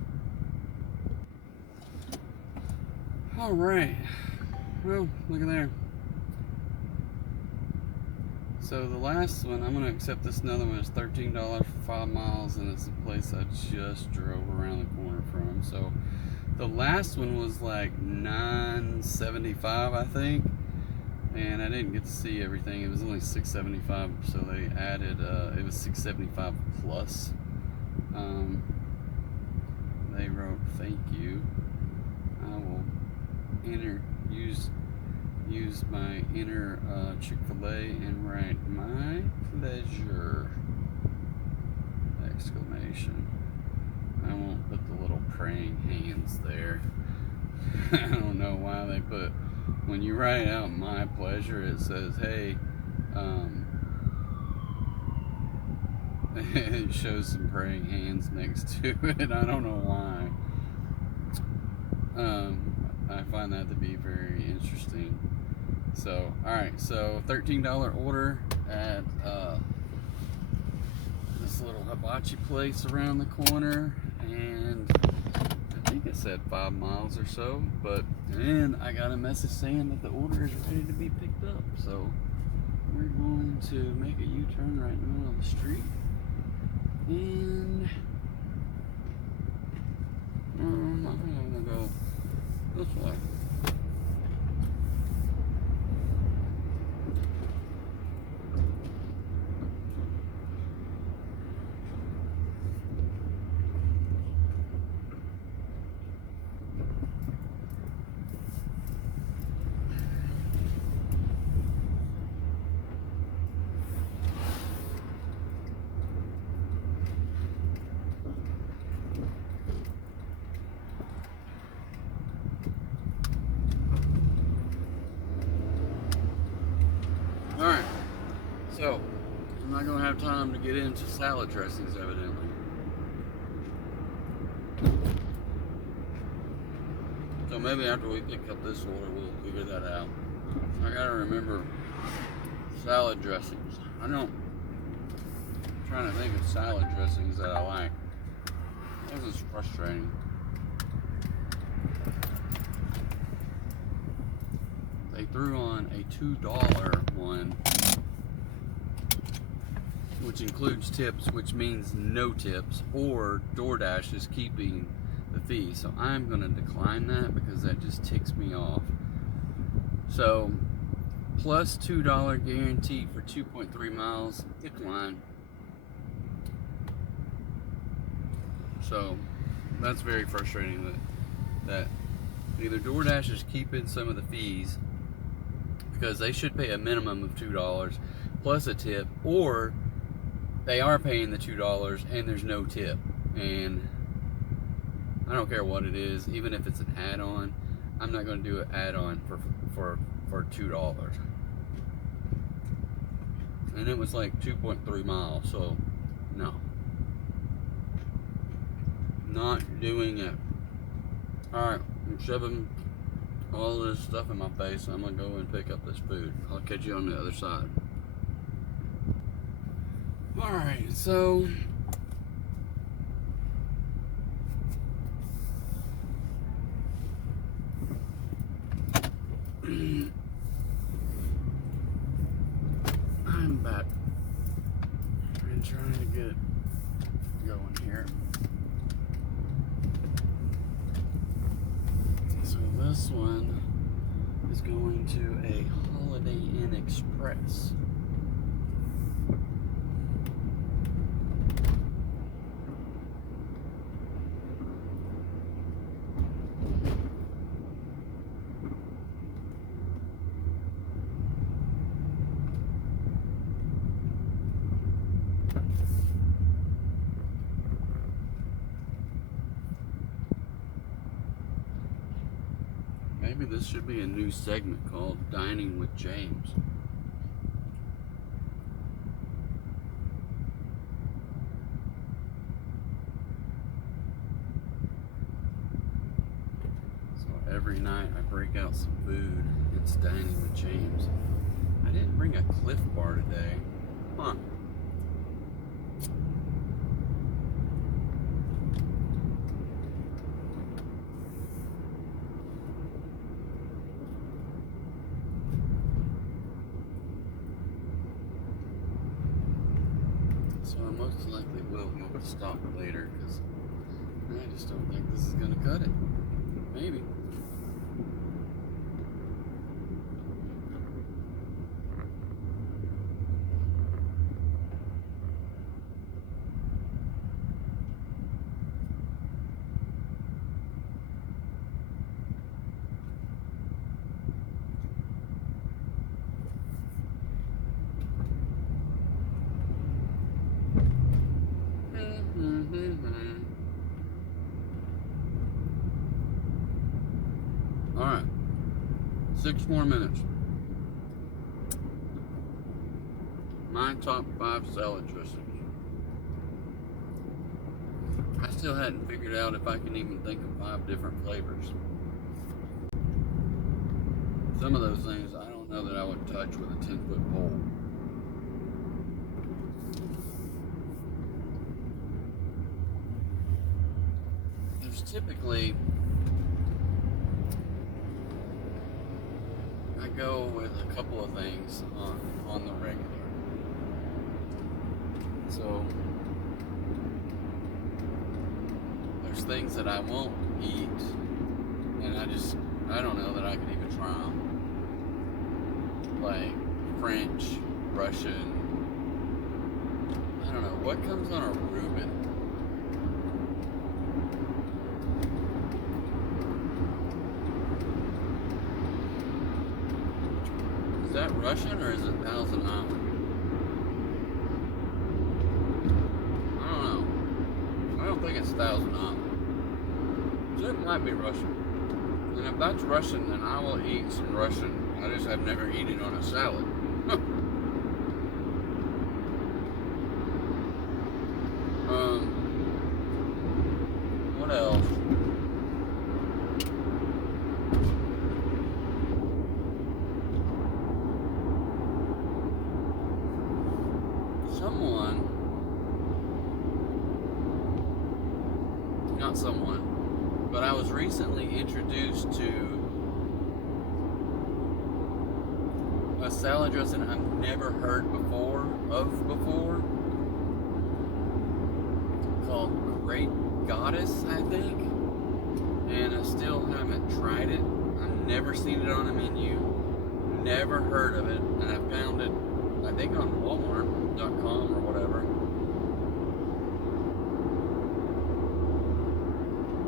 Alright. Well, look at there. So the last one, I'm going to accept this another one. It's $13 for 5 miles, and it's a place I just drove around the corner from. So the last one was like $9.75, I think, and I didn't get to see everything. It was only $6.75, so they added, it was $6.75 plus. They wrote, "Thank you. I will use my inner Chick-fil-A and write my pleasure! Exclamation. I won't put the little praying hands there. I don't know why they put, when you write out my pleasure, it says, hey, it shows some praying hands next to it. I don't know why. I find that to be very interesting. So, alright, so $13 order at this little hibachi place around the corner, and I think it said 5 miles or so, and I got a message saying that the order is ready to be picked up, so we're going to make a U-turn right in the middle of the street, and I'm going to go this way. Alright, so I'm not going to have time to get into salad dressings, evidently. So maybe after we pick up this order, we'll figure that out. I gotta remember salad dressings. I'm trying to think of salad dressings that I like. This is frustrating. They threw on a $2 one, which includes tips, which means no tips, or DoorDash is keeping the fee. So I'm going to decline that because that just ticks me off. So plus $2 guaranteed for 2.3 miles, decline. So that's very frustrating that either DoorDash is keeping some of the fees, because they should pay a minimum of $2 plus a tip, or they are paying the $2 and there's no tip. And I don't care what it is, even if it's an add-on, I'm not going to do an add-on for $2. And it was like 2.3 miles, so no, not doing it. Alright, I'm shoving all this stuff in my face. I'm gonna go and pick up this food. I'll catch you on the other side. Alright, so I'm back. I'm trying to get going here. So this one is going to a Holiday Inn Express. Maybe this should be a new segment called Dining with James. So every night I break out some food. It's Dining with James. I didn't bring a Cliff Bar today. Huh. So I most likely will go to stop later because I just don't think this is going to cut it. Maybe. Alright, 6 more minutes. My top 5 salad dressings. I still hadn't figured out if I can even think of 5 different flavors. Some of those things I don't know that I would touch with a 10-foot pole. There's typically, I go with a couple of things on the regular. So there's things that I won't eat, and I don't know that I could even try them. Like French, Russian, I don't know, what comes on a Reuben? Is that Russian or is it Thousand Island? I don't know. I don't think it's Thousand Island. So it might be Russian. And if that's Russian, then I will eat some Russian. I just have never eaten it on a salad. What else? Not someone, but I was recently introduced to a salad dressing I've never heard before, called Great Goddess, I think, and I still haven't tried it. I've never seen it on a menu, never heard of it, and I found it, I think, on Walmart.com or whatever,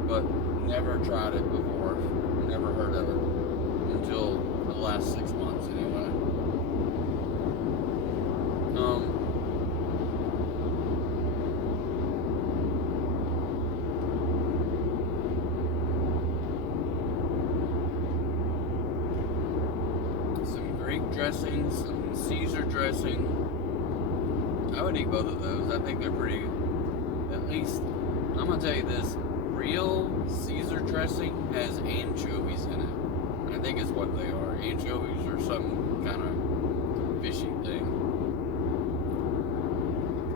but never tried it before, never heard of it until the last 6 months anyway. Some Greek dressing, some Caesar dressing. I would eat both of those. I think they're pretty, at least, I'm gonna tell you this, real Caesar dressing has anchovies in it. I think it's what they are. Anchovies or some kind of fishy thing.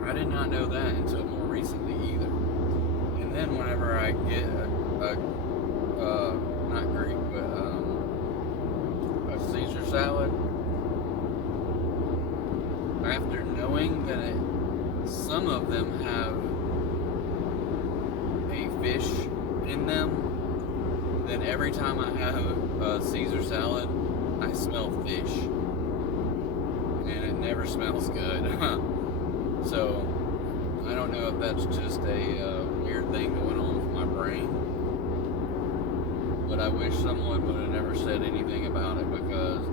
I did not know that until more recently either. And then whenever I get not Greek, but a Caesar salad, after knowing that some of them have a fish in them, then every time I have a Caesar salad, I smell fish. And it never smells good. So, I don't know if that's just a weird thing going on with my brain, but I wish someone would have never said anything about it, because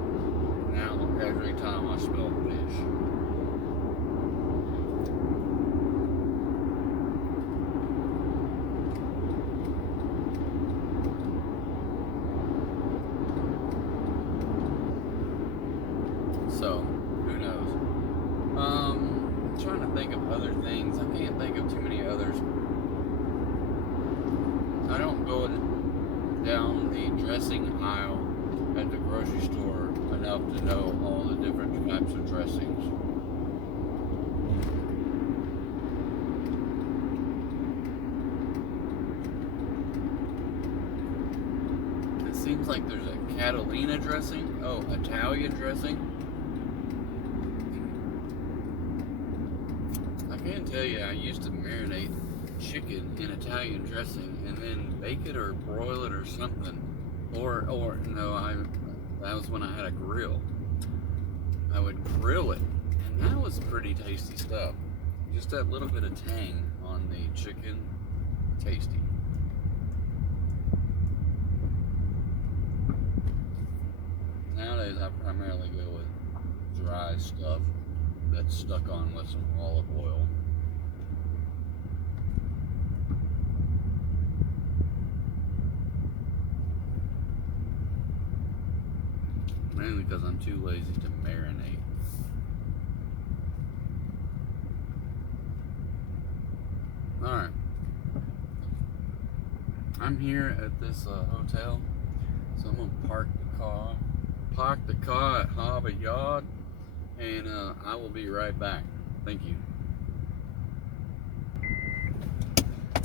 now every time I smell fish. other things. I can't think of too many others. I don't go down the dressing aisle at the grocery store enough to know all the different types of dressings. It seems like there's a Catalina dressing. Oh, Italian dressing. I can tell you, I used to marinate chicken in Italian dressing and then bake it or broil it or something. Or no, that was when I had a grill. I would grill it, and that was pretty tasty stuff. Just that little bit of tang on the chicken, tasty. Nowadays, I primarily go with dry stuff that's stuck on with some olive oil. Mainly because I'm too lazy to marinate. Alright. I'm here at this hotel, so I'm going to park the car at Harbour Yard, and I will be right back. Thank you.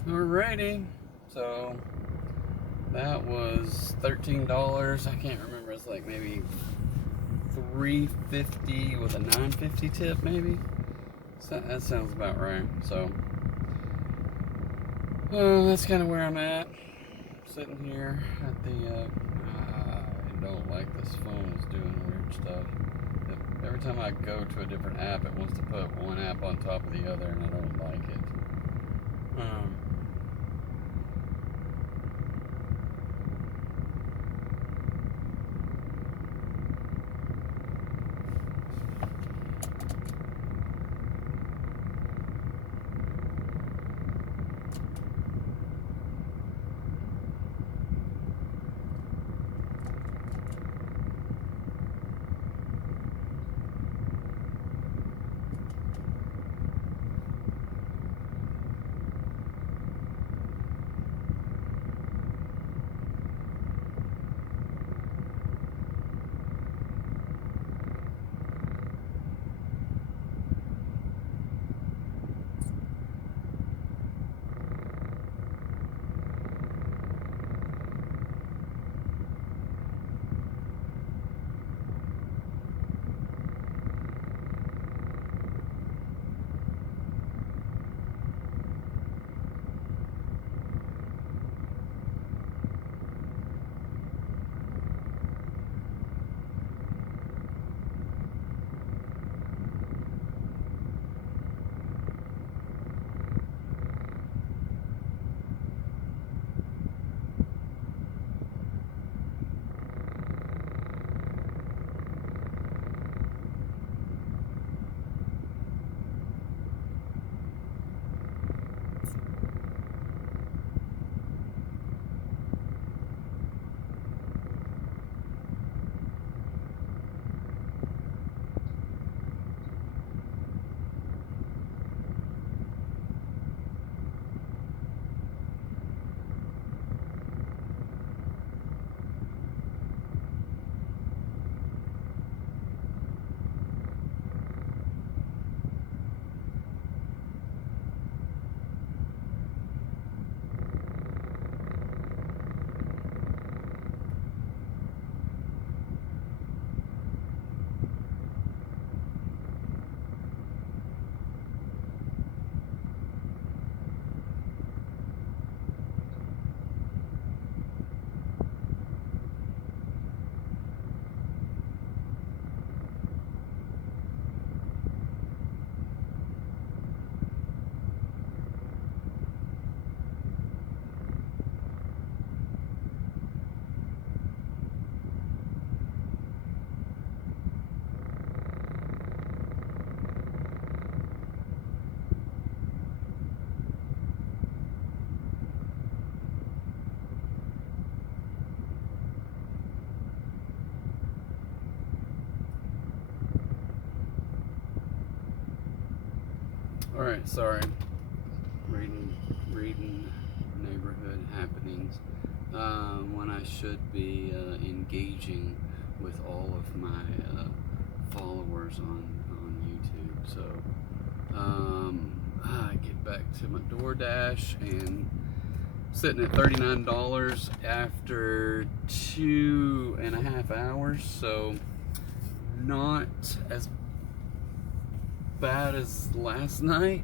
Alrighty, so that was $13. I can't remember. It's like maybe $3.50 with a $9.50 tip, maybe. So that sounds about right. So that's kind of where I'm at. Sitting here at the. I don't like this phone. It's doing weird stuff. Every time I go to a different app, it wants to put one app on top of the other, and I don't like it. Alright, sorry. Reading neighborhood happenings when I should be engaging with all of my followers on YouTube. So I get back to my DoorDash and sitting at $39 after 2.5 hours. So not as bad as last night,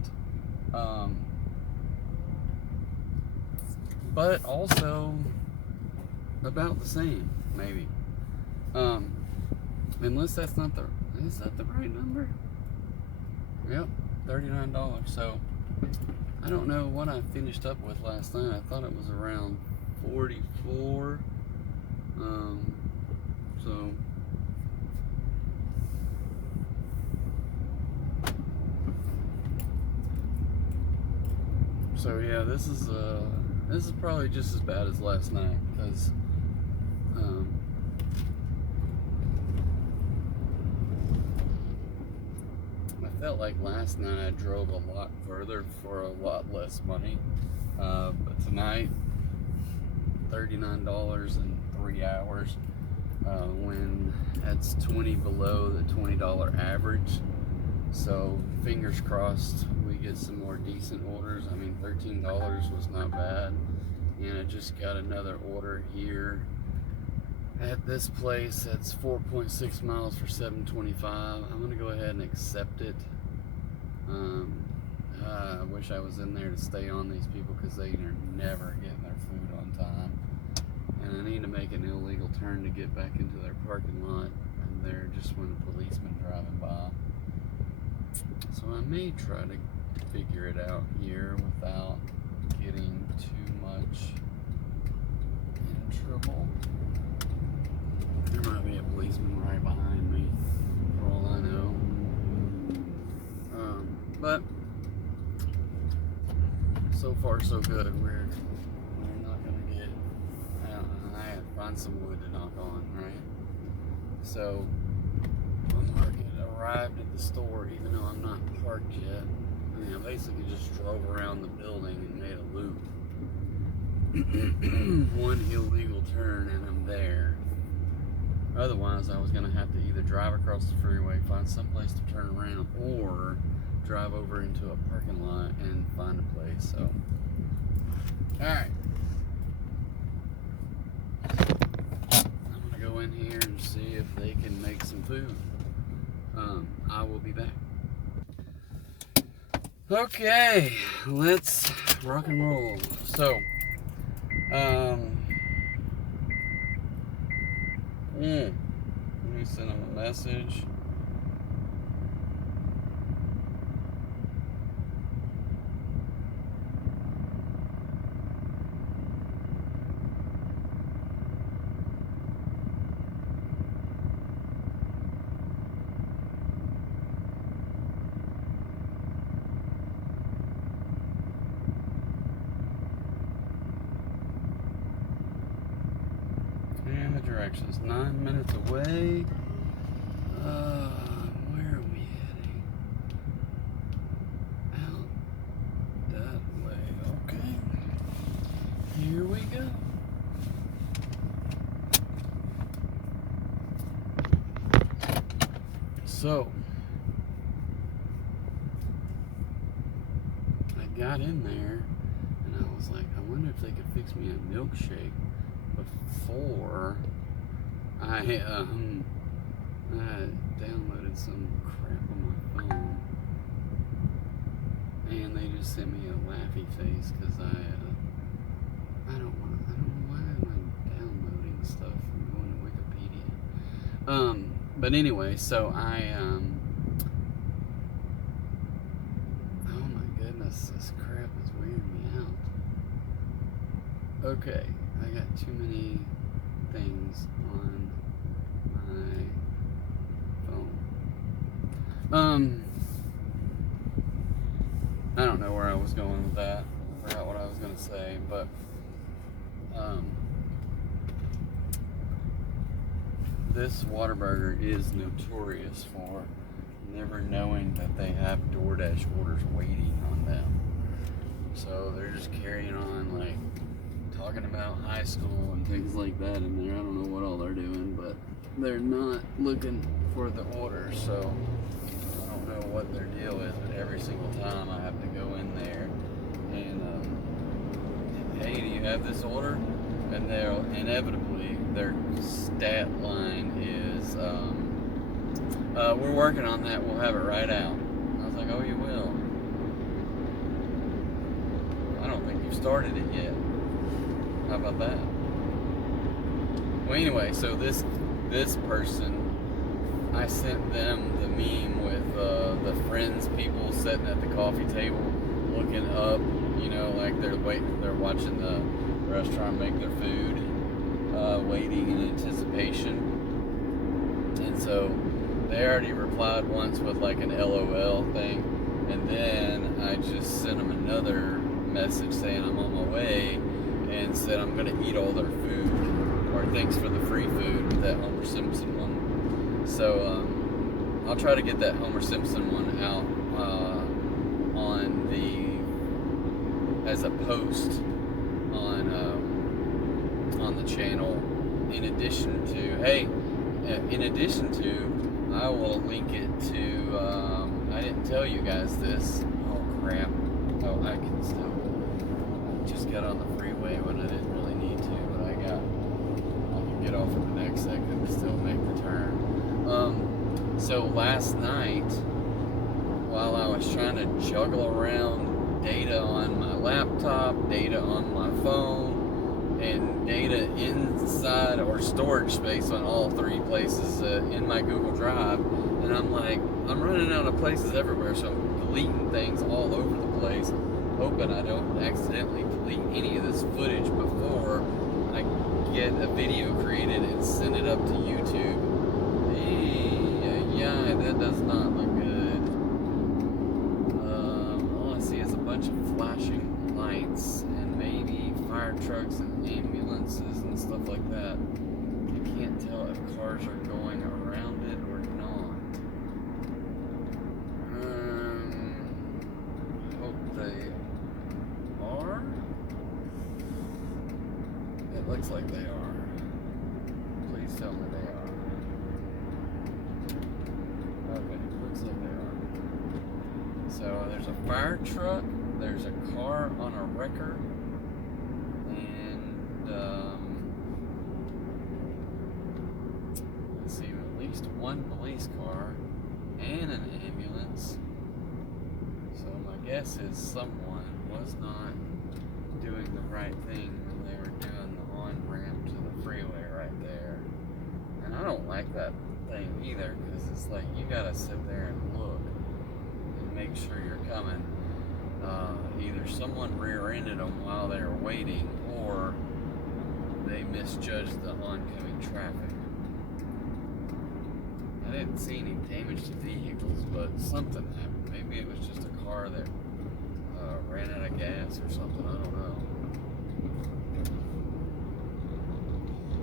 but also about the same, maybe. Unless that's not the, is that the right number? Yep, $39. So I don't know what I finished up with last night. I thought it was around 44. So yeah, this is probably just as bad as last night, because I felt like last night I drove a lot further for a lot less money, but tonight $39 in 3 hours, when that's 20 below the $20 average. So fingers crossed we get some more decent orders. I mean, $13 was not bad, and I just got another order here at this place that's 4.6 miles for $7.25. I'm gonna go ahead and accept it. I wish I was in there to stay on these people, because they are never getting their food on time, and I need to make an illegal turn to get back into their parking lot, and there just went a policeman driving by. So I may try to figure it out here without getting too much in trouble. There might be a policeman right behind me, for all I know. But so far so good. We're not gonna get. I have to find some wood to knock on, right? So arrived at the store, even though I'm not parked yet. I mean, I basically just drove around the building and made a loop. One illegal turn and I'm there. Otherwise, I was going to have to either drive across the freeway, find some place to turn around, or drive over into a parking lot and find a place. So, alright. I'm going to go in here and see if they can make some food. I will be back. Okay, let's rock and roll. So, let me send them a message. Directions, 9 minutes away. Where are we heading? Out that way. Okay. Here we go. So, I got in there and I was like, I wonder if they could fix me a milkshake before I downloaded some crap on my phone, and they just sent me a laughy face because I don't know why am I downloading stuff from going to Wikipedia. But anyway, so oh my goodness, this crap is weirding me out. Okay, I got too many things on my phone. I don't know where I was going with that. I forgot what I was going to say, but this Whataburger is notorious for never knowing that they have DoorDash orders waiting on them. So they're just carrying on, like, talking about high school and things like that in there. I don't know what all they're doing, but they're not looking for the order. So I don't know what their deal is, but every single time I have to go in there and, hey, do you have this order? And they'll inevitably, their stat line is, we're working on that, we'll have it right out. I was like, oh, you will? I don't think you've started it yet. How about that? Well, anyway, so this person, I sent them the meme with the Friends people sitting at the coffee table looking up, you know, like they're watching the restaurant make their food, waiting in anticipation. And so they already replied once with like an LOL thing, and then I just sent them another message saying I'm on my way, and said I'm gonna eat all their food, or thanks for the free food, with that Homer Simpson one. So I'll try to get that Homer Simpson one out as a post on the channel. In addition to, I will link it to. I didn't tell you guys this. Oh crap! Oh, I can still. Just got on the freeway when I didn't really need to, but I can get off at the next second and still make the turn. So last night, while I was trying to juggle around data on my laptop, data on my phone, and data inside or storage space on all three places in my Google Drive, and I'm running out of places everywhere, so I'm deleting things all over the place, hoping I don't accidentally delete any of this footage before I get a video created and send it up to YouTube. Yeah, that does not look good. All I see is a bunch of flashing lights and maybe fire trucks and ambulances and stuff like that. I can't tell if cars are going around it or not. Hope they are. It looks like they are. Please tell me they are. Okay, looks like they are. So there's a fire truck, there's a car on a wrecker, and let's see, at least one police car and an ambulance. So my guess is someone was not doing the right thing when they were doing the on-ramp to the freeway right there. And I don't like that thing either, because it's like you gotta sit there and look and make sure you're coming. Either someone rear-ended them while they were waiting, or they misjudged the oncoming traffic. I didn't see any damage to vehicles, but something happened. Maybe it was just a car that ran out of gas or something. I don't know.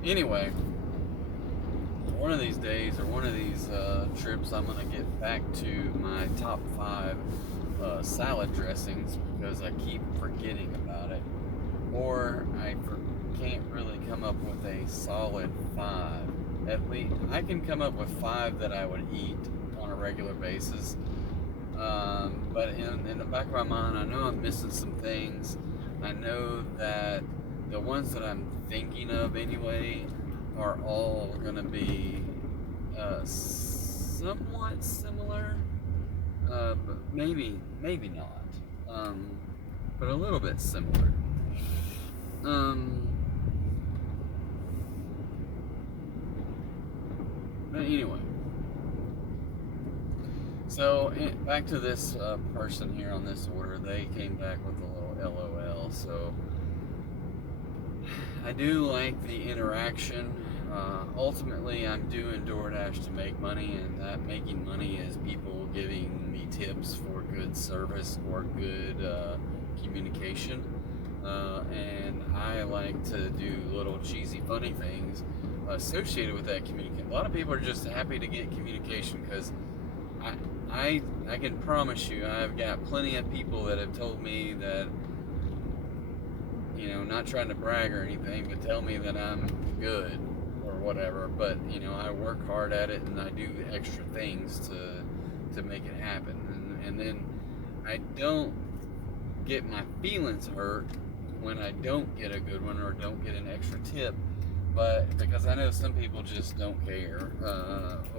Anyway, one of these days, or one of these trips, I'm going to get back to my top 5 salad dressings, because I keep forgetting about it, or I can't really come up with a solid 5. At least I can come up with 5 that I would eat on a regular basis, but in the back of my mind, I know I'm missing some things. I know that the ones that I'm thinking of anyway are all going to be somewhat similar, but maybe not, but a little bit similar. But anyway, so back to this person here on this order. They came back with a little LOL, so I do like the interaction. Ultimately, I'm doing DoorDash to make money, and that making money is people giving me tips for good service or good communication. And I like to do little cheesy, funny things associated with that communication. A lot of people are just happy to get communication, because I can promise you, I've got plenty of people that have told me that, not trying to brag or anything, but tell me that I'm good or whatever. But I work hard at it, and I do extra things to make it happen. And then I don't get my feelings hurt when I don't get a good one or don't get an extra tip. But because I know some people just don't care,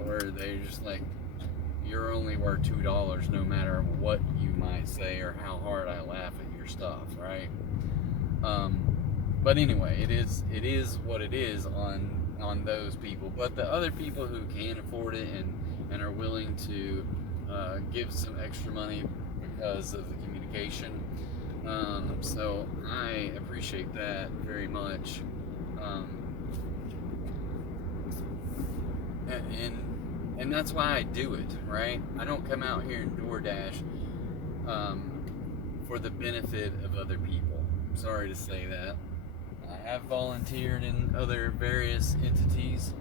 or they're just like, you're only worth $2 no matter what you might say or how hard I laugh at your stuff, right? But anyway, it is what it is on those people. But the other people who can afford it and are willing to give some extra money because of the communication, so I appreciate that very much. And that's why I do it, right? I don't come out here and DoorDash for the benefit of other people. I'm sorry to say that. I have volunteered in other various entities,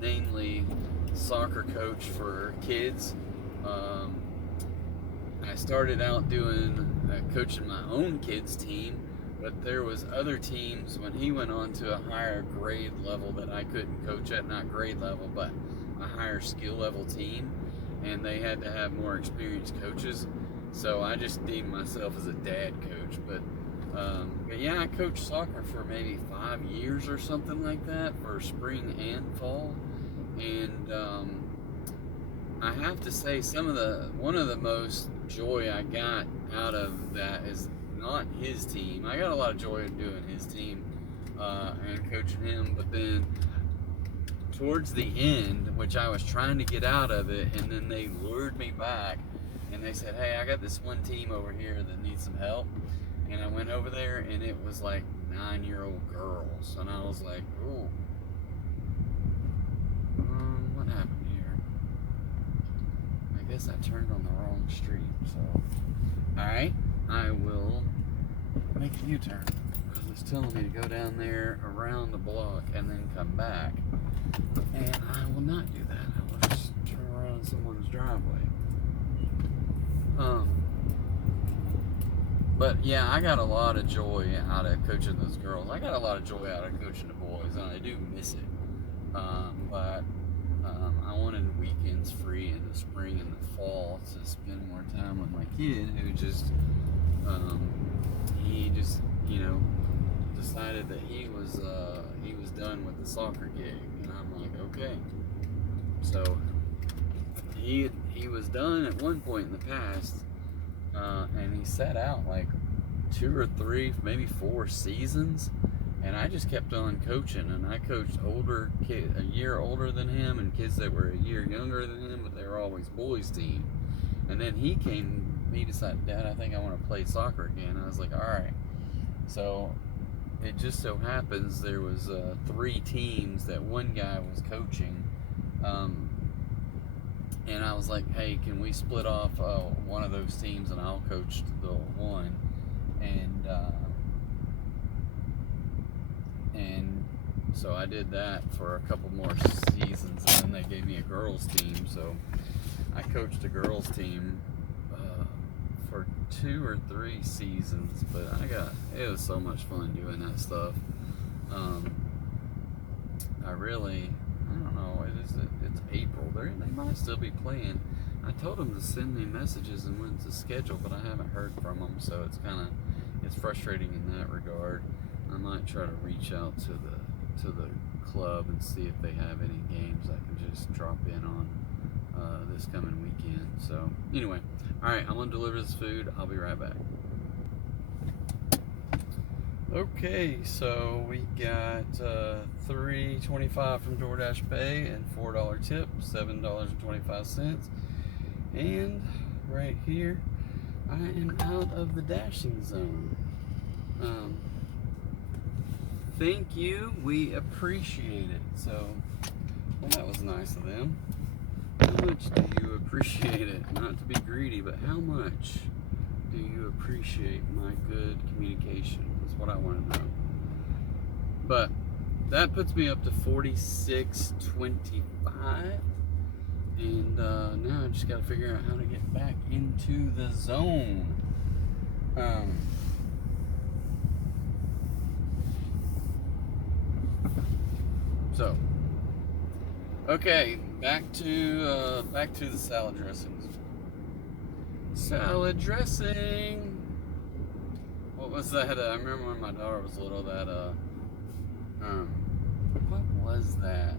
namely soccer coach for kids. I started out coaching my own kids team, but there was other teams when he went on to a higher grade level that I couldn't coach at, not grade level, but a higher skill level team, and they had to have more experienced coaches. So I just deemed myself as a dad coach. But yeah, I coached soccer for maybe 5 years or something like that, for spring and fall. And I have to say, one of the most joy I got out of that is not his team. I got a lot of joy in doing his team and coaching him, but then towards the end, which I was trying to get out of it, and then they lured me back and they said, hey, I got this one team over here that needs some help. And I went over there, and it was like 9-year-old girls, and I was like, ooh, what happened here? I guess I turned on the wrong street. So alright, I will make a U-turn, because it's telling me to go down there around the block and then come back, and I will not do that. I will just turn around someone's driveway. But yeah, I got a lot of joy out of coaching those girls. I got a lot of joy out of coaching the boys, and I do miss it. But I wanted weekends free in the spring and the fall to spend more time with my kid, who he just decided that he was done with the soccer gig, and I'm like, okay. So he was done at one point in the past, and he sat out like 2 or 3, maybe 4 seasons, and I just kept on coaching, and I coached older kids, a year older than him, and kids that were a year younger than him, but they were always boys team. And then he decided, Dad, I think I want to play soccer again. I was like, all right. So it just so happens there was 3 teams that one guy was coaching, and I was like, hey, can we split off one of those teams, and I'll coach the one. And so I did that for a couple more seasons, and then they gave me a girls team. So I coached a girls team for 2 or 3 seasons, but it was so much fun doing that stuff. I don't know, it's April. They might still be playing. I told them to send me messages and when to schedule, but I haven't heard from them, so it's frustrating in that regard. I might try to reach out to the club and see if they have any games I can just drop in on this coming weekend. So anyway, alright, I'm gonna deliver this food. I'll be right back. Okay, so we got $3.25 from DoorDash Pay and $4 tip, $7.25. And right here, I am out of the dashing zone. Thank you, we appreciate it. So, well, that was nice of them. How much do you appreciate it? Not to be greedy, but how much do you appreciate my good communication? That's what I want to know. But that puts me up to $46.25, And now I just got to figure out how to get back into the zone. So, okay, back to the salad dressings. Salad dressing. What was that? I remember when my daughter was little. What was that?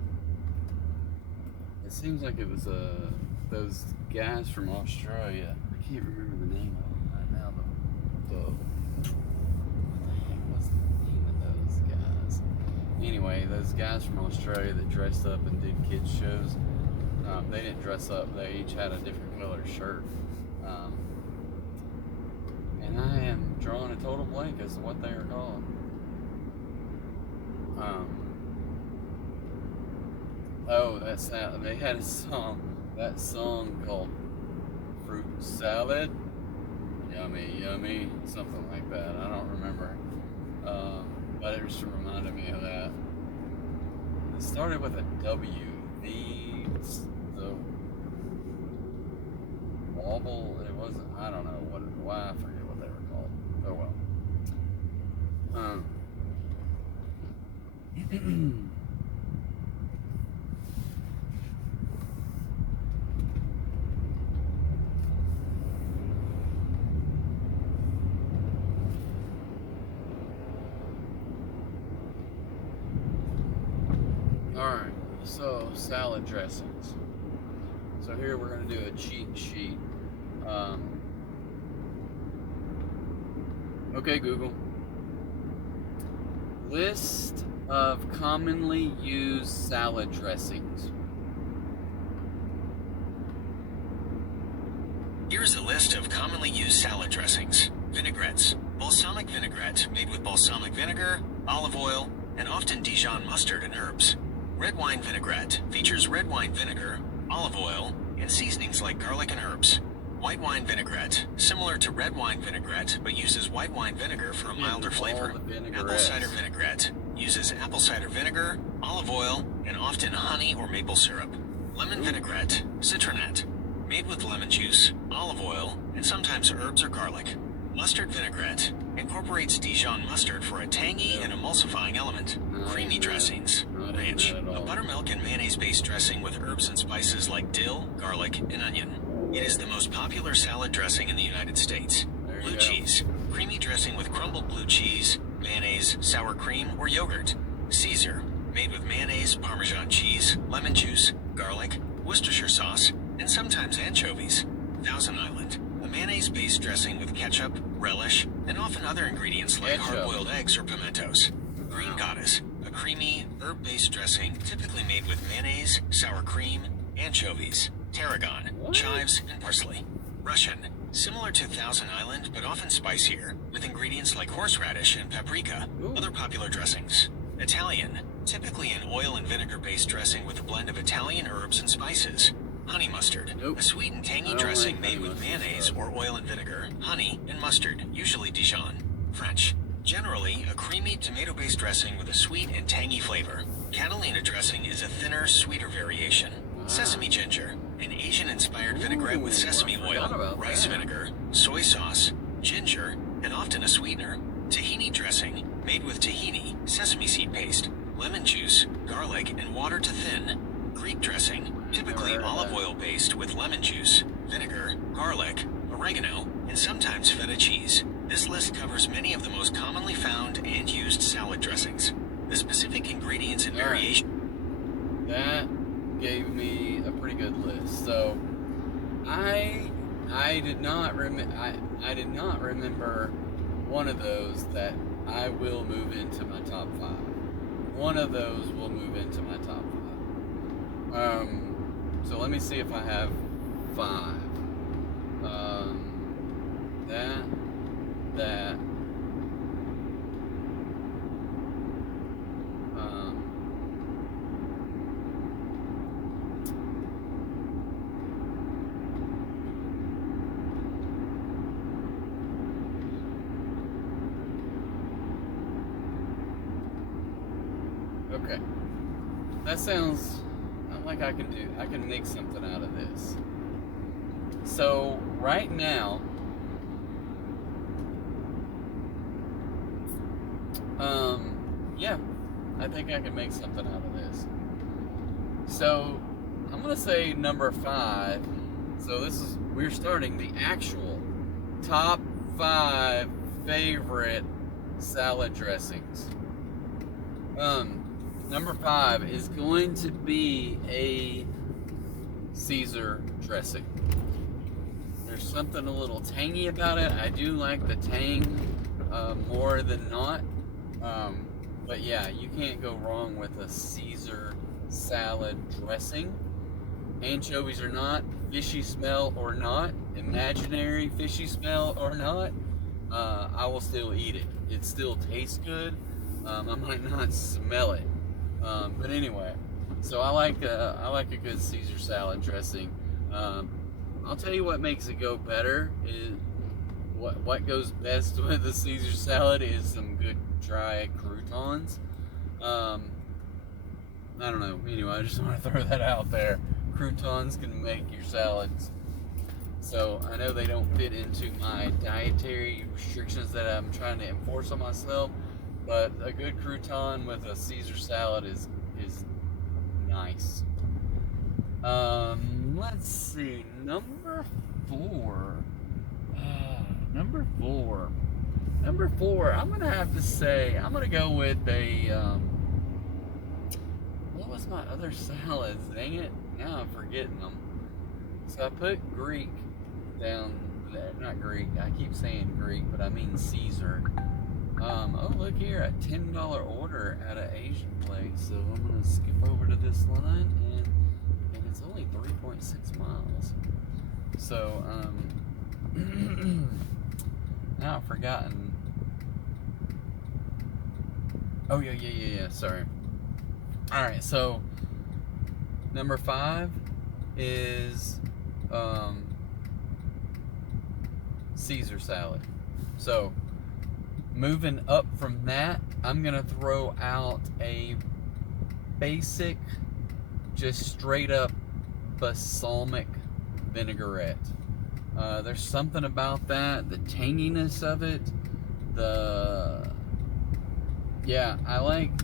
It seems like it was those guys from Australia. I can't remember the name of them right now. What the heck was the name of those guys? Anyway, those guys from Australia that dressed up and did kids shows. They didn't dress up. They each had a different colored shirt. And I am drawing a total blank as to what they are called. They had a song. That song called Fruit Salad. Yummy, yummy. Something like that. I don't remember. But it just reminded me of that. It started with a W. The wobble. It wasn't. I don't know why. I forget what they were called. Oh well. Alright, so salad dressings. So here we're going to do a cheat sheet. Okay, Google. List of commonly used salad dressings. Here's a list of commonly used salad dressings. Vinaigrettes. Balsamic vinaigrette made with balsamic vinegar, olive oil, and often Dijon mustard and herbs. Red wine vinaigrette features red wine vinegar, olive oil, and seasonings like garlic and herbs. White wine vinaigrette, similar to red wine vinaigrette, but uses white wine vinegar for a milder flavor. Apple cider vinaigrette uses apple cider vinegar, olive oil, and often honey or maple syrup. Lemon vinaigrette, citronette, made with lemon juice, olive oil, and sometimes herbs or garlic. Mustard vinaigrette incorporates Dijon mustard for a tangy and emulsifying element. Creamy dressings. Ranch, a buttermilk and mayonnaise-based dressing with herbs and spices like dill, garlic, and onion. It is the most popular salad dressing in the United States. Blue cheese, creamy dressing with crumbled blue cheese, mayonnaise, sour cream, or yogurt. Caesar, made with mayonnaise, Parmesan cheese, lemon juice, garlic, Worcestershire sauce, and sometimes anchovies. Thousand Island, a mayonnaise-based dressing with ketchup, relish, and often other ingredients like hard-boiled eggs or pimentos. Green Goddess, a creamy, herb-based dressing typically made with mayonnaise, sour cream, anchovies, tarragon, chives, and parsley. Russian, similar to Thousand Island but often spicier, with ingredients like horseradish and paprika. Other popular dressings. Italian, typically an oil and vinegar-based dressing with a blend of Italian herbs and spices. Honey mustard, a sweet and tangy dressing made with mayonnaise or oil and vinegar, honey, and mustard, usually Dijon. French, generally a creamy tomato-based dressing with a sweet and tangy flavor. Catalina dressing is a thinner, sweeter variation. Sesame ginger, an Asian-inspired vinaigrette with sesame oil, rice vinegar, soy sauce, ginger, and often a sweetener. Tahini dressing, made with tahini, sesame seed paste, lemon juice, garlic, and water to thin. Greek dressing, typically olive oil based with lemon juice, vinegar, garlic, oregano, and sometimes feta cheese. This list covers many of the most commonly found and used salad dressings. The specific ingredients and variations. That gave me a pretty good list. So I did not remember one of those that I will move into my top 5. One of those will move into my top 5. So let me see if I have 5. That. Okay. That sounds like I can make something out of this. So right now, yeah, I think I can make something out of this. So I'm gonna say number 5. So we're starting the actual top 5 favorite salad dressings. Number 5 is going to be a Caesar dressing. There's something a little tangy about it. I do like the tang more than not. But yeah, you can't go wrong with a Caesar salad dressing. Anchovies or not, fishy smell or not, imaginary fishy smell or not, I will still eat it. It still tastes good. I might not smell it, but anyway. So I like a good Caesar salad dressing. I'll tell you what makes it go better is what goes best with a Caesar salad is some good dry croutons. I don't know. Anyway, I just want to throw that out there. Croutons can make your salads. So I know they don't fit into my dietary restrictions that I'm trying to enforce on myself, but a good crouton with a Caesar salad is nice. Let's see. Number 4. Number 4. I'm gonna have to say I'm gonna go with a. What was my other salads? Dang it! Now I'm forgetting them. So I put Greek down there. Not Greek. I keep saying Greek, but I mean Caesar. Oh, look here, a $10 order at an Asian place. So I'm gonna skip over to this line, and it's only 3.6 miles. So now I've forgotten. Oh yeah. Sorry. All right, so number 5 is Caesar salad. So moving up from that, I'm gonna throw out a basic, just straight up balsamic vinaigrette. There's something about that, the tanginess of it,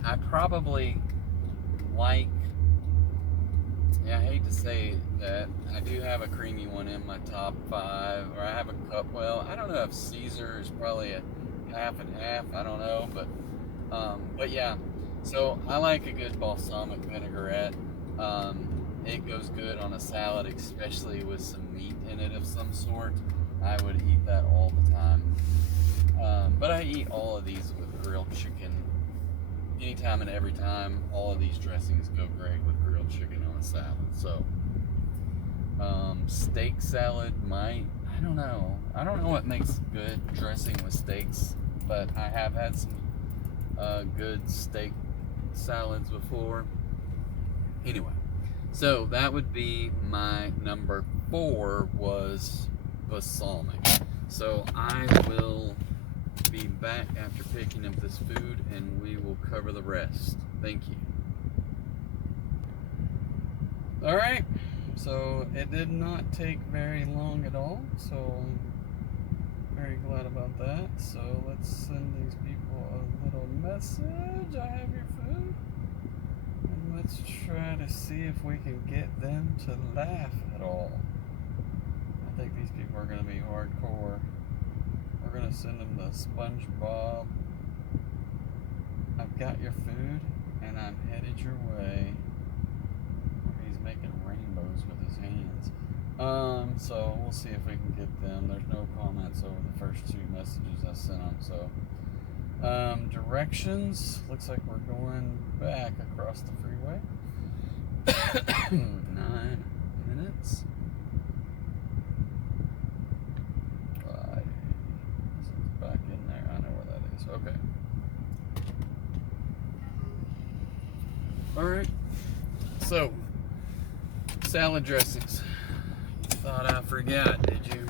I probably like, I hate to say that, I do have a creamy one in my top 5, or I have a cup, well, I don't know if Caesar is probably a half and half, I don't know, but yeah, so I like a good balsamic vinaigrette. It goes good on a salad, especially with some meat in it of some sort. I would eat that all the time. But I eat all of these with grilled chicken. Anytime and every time, all of these dressings go great with grilled chicken on a salad. So, steak salad might, I don't know what makes good dressing with steaks, but I have had some good steak salads before. Anyway, so that would be my number 4 was balsamic. So I will be back after picking up this food and we will cover the rest. Thank you. Alright, so it did not take very long at all, so I'm very glad about that. So let's send these people a little message. I have your food. And let's try to see if we can get them to laugh at all. I think these people are going to be hardcore. We're going to send them the SpongeBob. I've got your food and I'm headed your way. He's making rainbows with his hands. So we'll see if we can get them. There's no comments over the first 2 messages I sent them. So directions, looks like we're going back across the freeway. 9 minutes. 5. This is back in there. I know where that is. Okay. Alright. So, salad dressings. You thought I forgot, did you?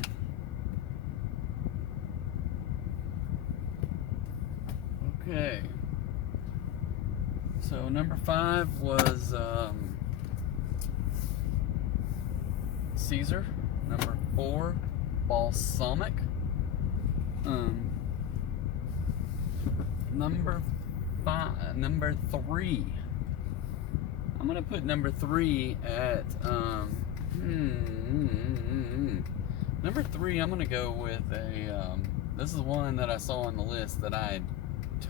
Okay. So number 5 was Caesar. Number 4, balsamic. Number 3. I'm gonna put number 3 at number 3. I'm gonna go with a. This is one that I saw on the list that I had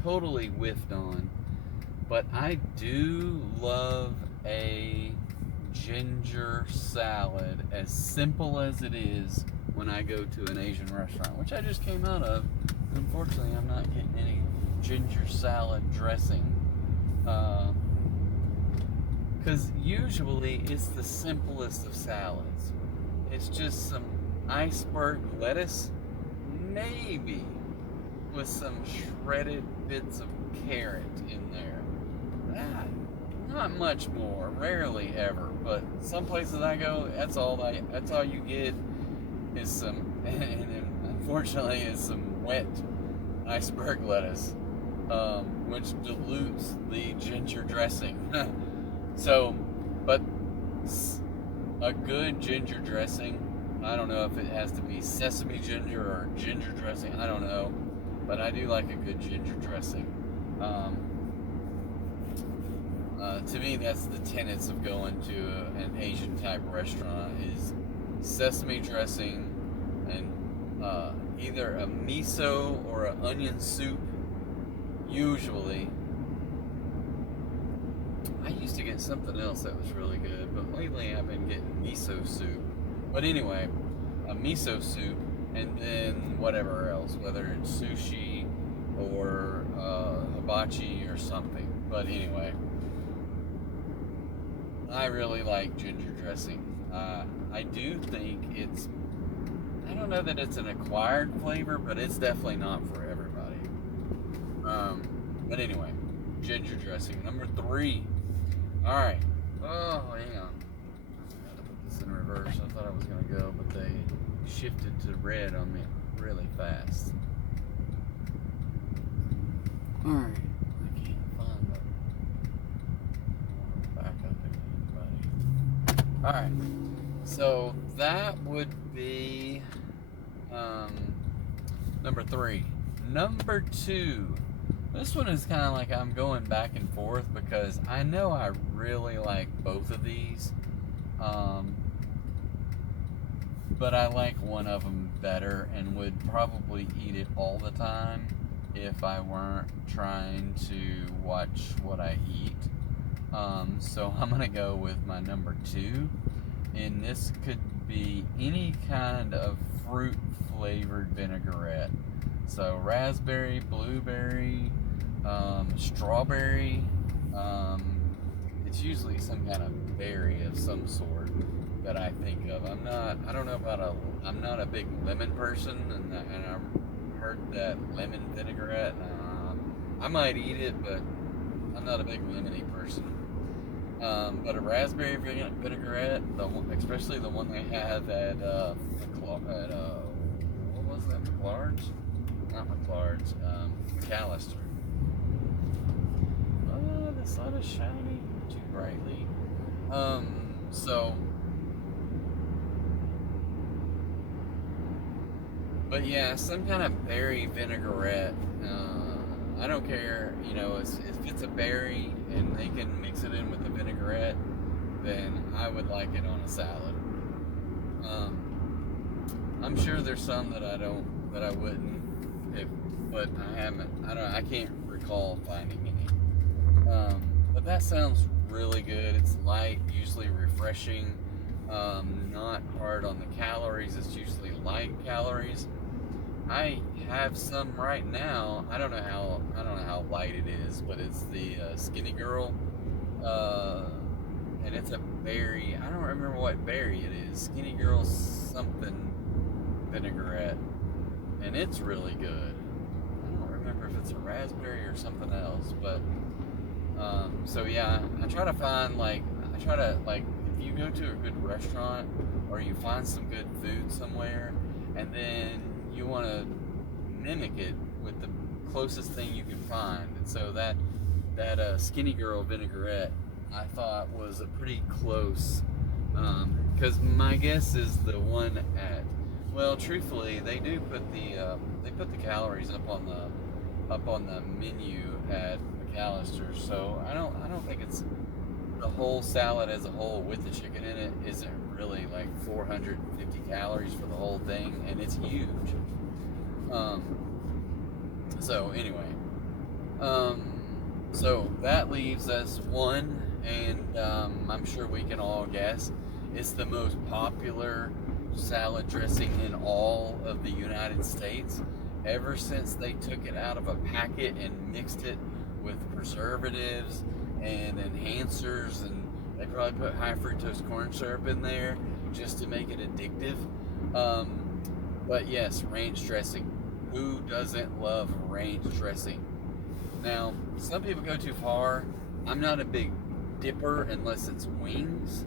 totally whiffed on, but I do love a ginger salad, as simple as it is, when I go to an Asian restaurant, which I just came out of. Unfortunately, I'm not getting any ginger salad dressing, because usually it's the simplest of salads. It's just some iceberg lettuce, maybe with some shredded bits of carrot in there. Not much more, rarely ever, but some places I go, that's all you get is some, and unfortunately is some wet iceberg lettuce, which dilutes the ginger dressing. So, but a good ginger dressing, I don't know if it has to be sesame ginger or ginger dressing, I don't know, but I do like a good ginger dressing. To me, that's the tenets of going to an Asian type restaurant, is sesame dressing and either a miso or an onion soup. Usually, I used to get something else that was really good, but lately I've been getting miso soup. But anyway, a miso soup, and then whatever else, whether it's sushi or hibachi or something. But anyway, I really like ginger dressing. I do think it's, I don't know that it's an acquired flavor, but it's definitely not for everybody. But anyway, ginger dressing. Number 3. Alright. Oh, hang on. I had to put this in reverse. I thought I was going to go, but they shifted to red on me really fast. Alright. I can't find it. Back up again, buddy. Alright. So that would be number 3. Number 2. This one is kind of like I'm going back and forth because I know I really like both of these, but I like one of them better and would probably eat it all the time if I weren't trying to watch what I eat. So I'm going to go with my number 2, and this could be any kind of fruit flavored vinaigrette. So raspberry, blueberry, strawberry. It's usually some kind of berry of some sort that I think of. I'm not a big lemon person, and I've heard that lemon vinaigrette. I might eat it, but I'm not a big lemony person. But a raspberry vinaigrette, especially the one they have at what was that? McLaren's? Not McLaren's. McAllister. Oh, the sun is shining too brightly. But yeah, some kind of berry vinaigrette. I don't care, if it's a berry and they can mix it in with the vinaigrette, then I would like it on a salad. I'm sure there's some that I wouldn't, but I can't recall finding any. But that sounds really good. It's light, usually refreshing, not hard on the calories. It's usually light calories. I have some right now. I don't know how light it is, but it's the Skinny Girl, and it's a berry. I don't remember what berry it is. Skinny Girl something vinaigrette, and it's really good. I don't remember if it's a raspberry or something else, but so yeah, I try to if you go to a good restaurant or you find some good food somewhere, and then you want to mimic it with the closest thing you can find. And so that Skinny Girl vinaigrette, I thought, was a pretty close Because my guess is the one at, well, truthfully, they do put the calories up on the menu at McAllister's. So I don't think it's the whole salad as a whole with the chicken in it isn't really like 450 calories for the whole thing, and it's huge. So anyway, so that leaves us one, and I'm sure we can all guess it's the most popular salad dressing in all of the United States. Ever since they took it out of a packet and mixed it with preservatives and enhancers, and they probably put high fructose corn syrup in there just to make it addictive. But yes, ranch dressing. Who doesn't love ranch dressing? Now, some people go too far. I'm not a big dipper unless it's wings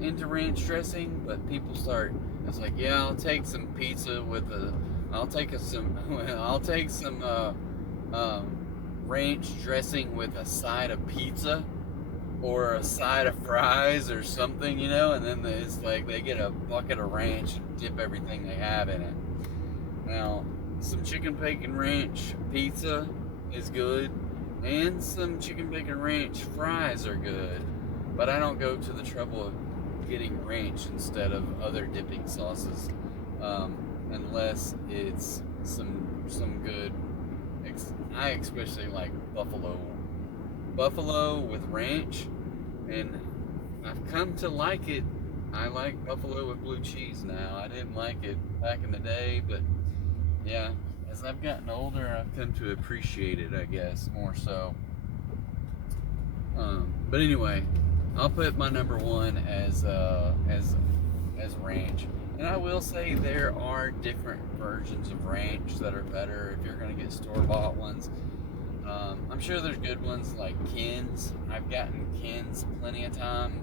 into ranch dressing, but people start, it's like, yeah, I'll take some pizza with I'll take some ranch dressing with a side of pizza or a side of fries or something, you know, and then it's like they get a bucket of ranch and dip everything they have in it. Now, some chicken bacon ranch pizza is good, and some chicken bacon ranch fries are good, but I don't go to the trouble of getting ranch instead of other dipping sauces, unless it's some good. I especially like buffalo with ranch, and I've come to like it. I like buffalo with blue cheese now. I didn't like it back in the day, but yeah, as I've gotten older, I've come to appreciate it, I guess, more so. But anyway, I'll put my number one as ranch. And I will say there are different versions of ranch that are better if you're going to get store-bought ones. I'm sure there's good ones like Ken's. I've gotten Ken's plenty of time.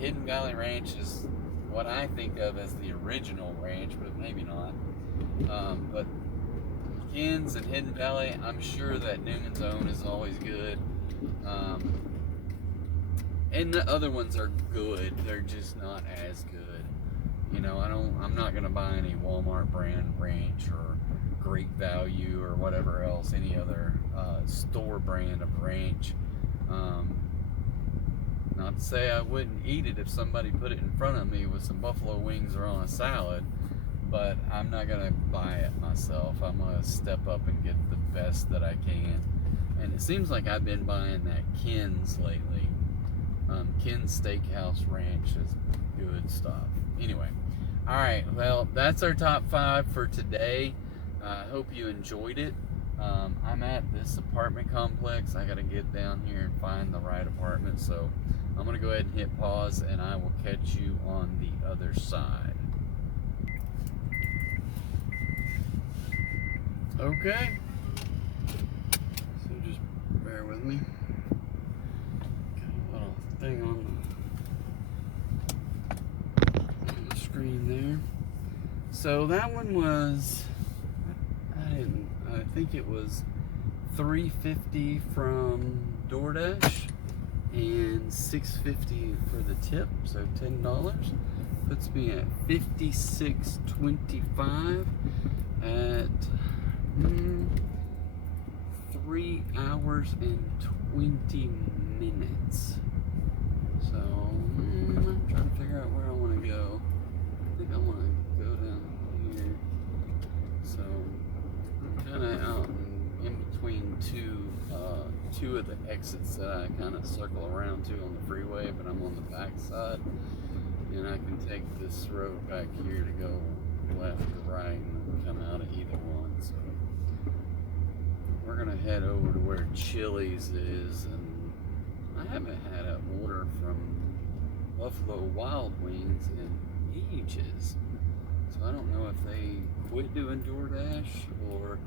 Hidden Valley Ranch is what I think of as the original ranch, but maybe not. But Ken's and Hidden Valley, I'm sure that Newman's Own is always good. And the other ones are good. They're just not as good. You know, I'm not gonna buy any Walmart brand ranch or Great Value or whatever else, any other store brand of ranch. Not to say I wouldn't eat it if somebody put it in front of me with some buffalo wings or on a salad, but I'm not gonna buy it myself. I'm gonna step up and get the best that I can. And it seems like I've been buying that Ken's lately. Ken's Steakhouse Ranch is good stuff. Anyway, all right, well, that's our top 5 for today. I hope you enjoyed it. I'm at this apartment complex. I gotta get down here and find the right apartment, so I'm gonna go ahead and hit pause, and I will catch you on the other side. Okay, so just bear with me. Got a little thing on the screen there. So that one was, I think it was $3.50 from DoorDash and $6.50 for the tip, so $10 puts me at $56.25 at 3 hours and 20 minutes. So I'm trying to figure out where I want to go. I think I want to go down here. So I'm kind of out in between two of the exits that I kind of circle around to on the freeway, but I'm on the back side, and I can take this road back here to go left or right and come out of either one. So we're gonna head over to where Chili's is, and I haven't had an order from Buffalo Wild Wings in ages, so I don't know if they quit doing DoorDash or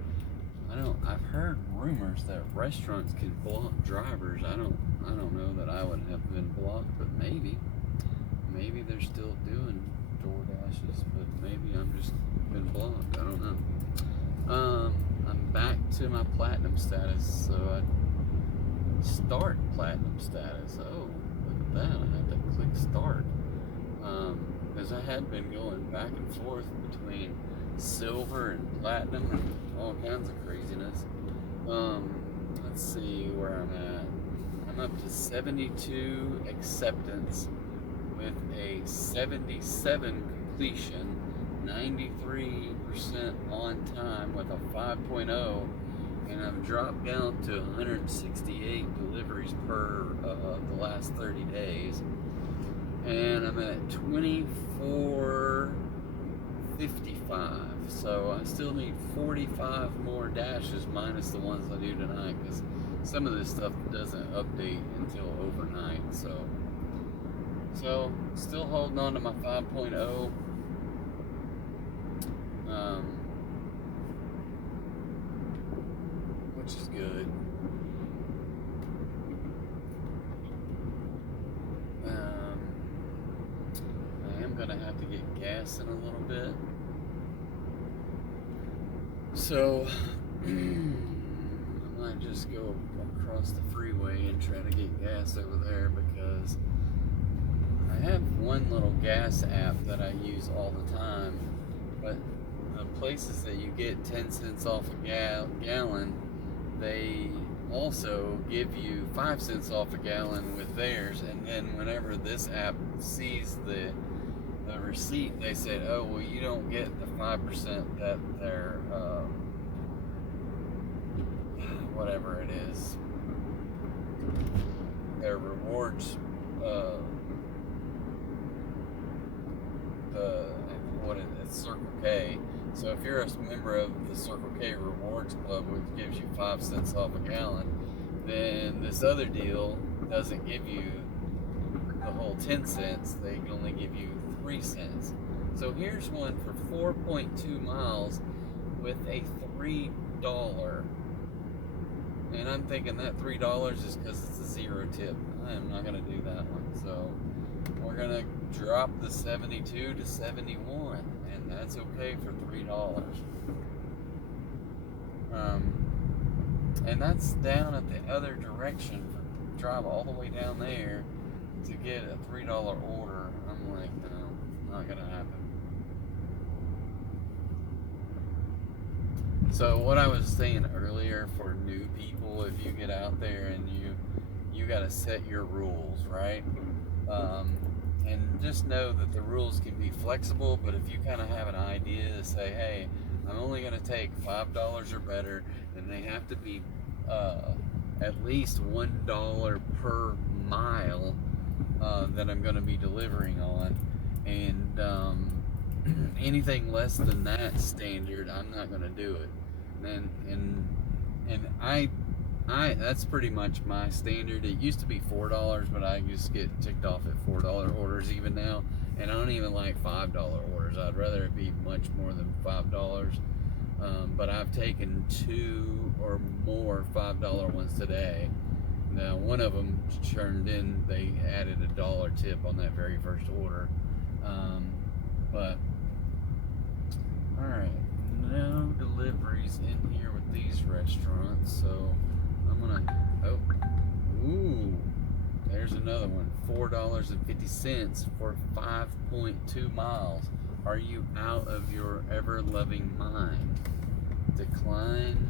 I've heard rumors that restaurants can block drivers. I don't know that I would have been blocked, but maybe they're still doing DoorDashes, but maybe I'm just been blocked. I don't know. I'm back to my platinum status, so I start platinum status. Oh, look at that! I have to click start. Because I had been going back and forth between silver and platinum and all kinds of craziness. Let's see where I'm at. I'm up to 72 acceptance with a 77 completion, 93% on time with a 5.0, and I've dropped down to 168 deliveries per the last 30 days. And I'm at 2455, so I still need 45 more dashes minus the ones I do tonight, because some of this stuff doesn't update until overnight. So still holding on to my 5.0. Which is good. I am gonna have to get gas in a little bit, so I might just go across the freeway and try to get gas over there, because I have one little gas app that I use all the time, but the places that you get 10 cents off a gallon, they also give you 5 cents off a gallon with theirs. And then whenever this app sees the receipt, they say, oh, well, you don't get the 5% that their whatever it is, their rewards, it's Circle K. So if you're a member of the Circle K Rewards Club, which gives you 5 cents off a gallon, then this other deal doesn't give you the whole 10 cents. They only give you 3 cents. So here's one for 4.2 miles with a $3. And I'm thinking that $3 is because it's a 0 tip. I am not going to do that one. So we're going to drop the 72 to 71. And that's okay for $3. And that's down at the other direction. Drive all the way down there to get a $3 order. I'm like, no, not gonna happen. So what I was saying earlier, for new people, if you get out there and you got to set your rules, right? And just know that the rules can be flexible, but if you kind of have an idea to say, hey, I'm only going to take $5 or better, then they have to be at least $1 per mile that I'm going to be delivering on. And anything less than that standard, I'm not going to do it. And I that's pretty much my standard. It used to be $4, but I just get ticked off at $4 orders even now, and I don't even like $5 orders. I'd rather it be much more than $5. But I've taken 2 or more $5 ones today. Now one of them turned in, they added a $1 tip on that very first order. But all right, no deliveries in here with these restaurants, so I'm gonna, there's another one, $4.50 for 5.2 miles. Are you out of your ever-loving mind? Decline,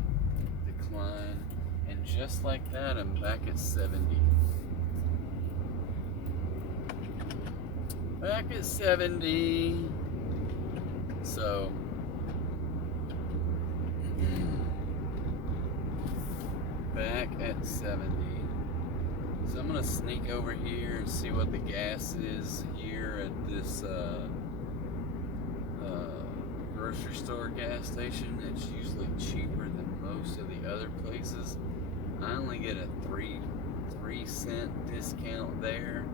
and just like that, I'm back at 70. Back at 70. So back at 70. So I'm gonna sneak over here and see what the gas is here at this grocery store gas station. It's usually cheaper than most of the other places. I only get a 3 cent discount there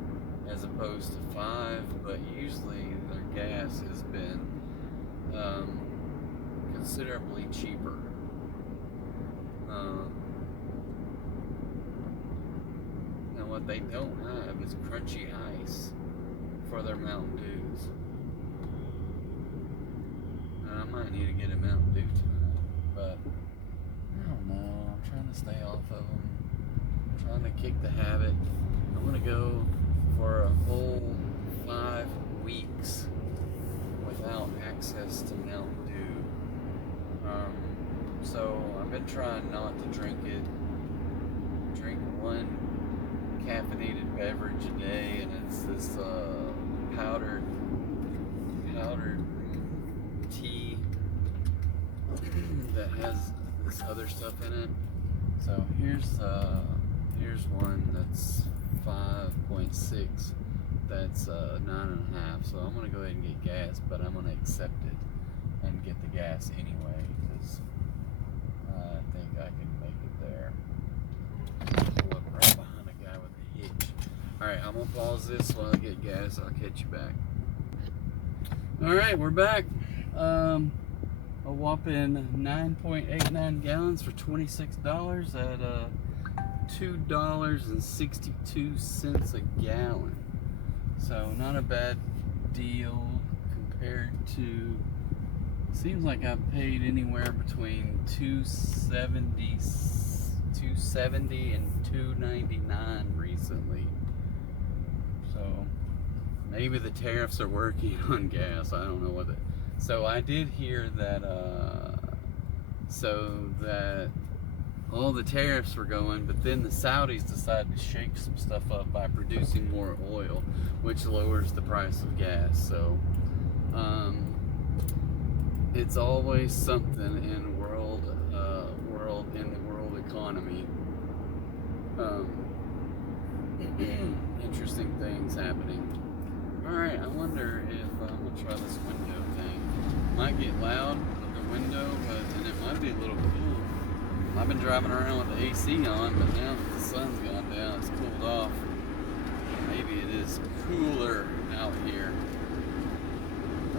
as opposed to 5, but usually their gas has been considerably cheaper. Now what they don't have is crunchy ice for their Mountain Dews. I might need to get a Mountain Dew tonight, but I don't know. I'm trying to stay off of them. I'm trying to kick the habit. I'm gonna go for a whole 5 weeks access to Mountain Dew. So I've been trying not to drink one caffeinated beverage a day, and it's this powdered tea that has this other stuff in it. So here's one that's 5.6. That's 9.5. So I'm gonna go ahead and get gas, but I'm gonna accept it and get the gas anyway because I think I can make it there. Pull up right behind a guy with a hitch. All right, I'm gonna pause this while I get gas. I'll catch you back. All right, we're back. A whopping 9.89 gallons for $26 at $2.62 a gallon. So not a bad deal compared to. Seems like I've paid anywhere between $2.70 and $2.99 recently. So maybe the tariffs are working on gas. I don't know what it. So I did hear that all the tariffs were going, but then the Saudis decided to shake some stuff up by producing more oil, which lowers the price of gas. So it's always something in the world economy. Interesting things happening. Alright, I wonder if I'm gonna try this window thing. Might get loud with the window, and it might be a little cool. I've been driving around with the AC on, but now that the sun's gone down, it's cooled off. Maybe it is cooler out here.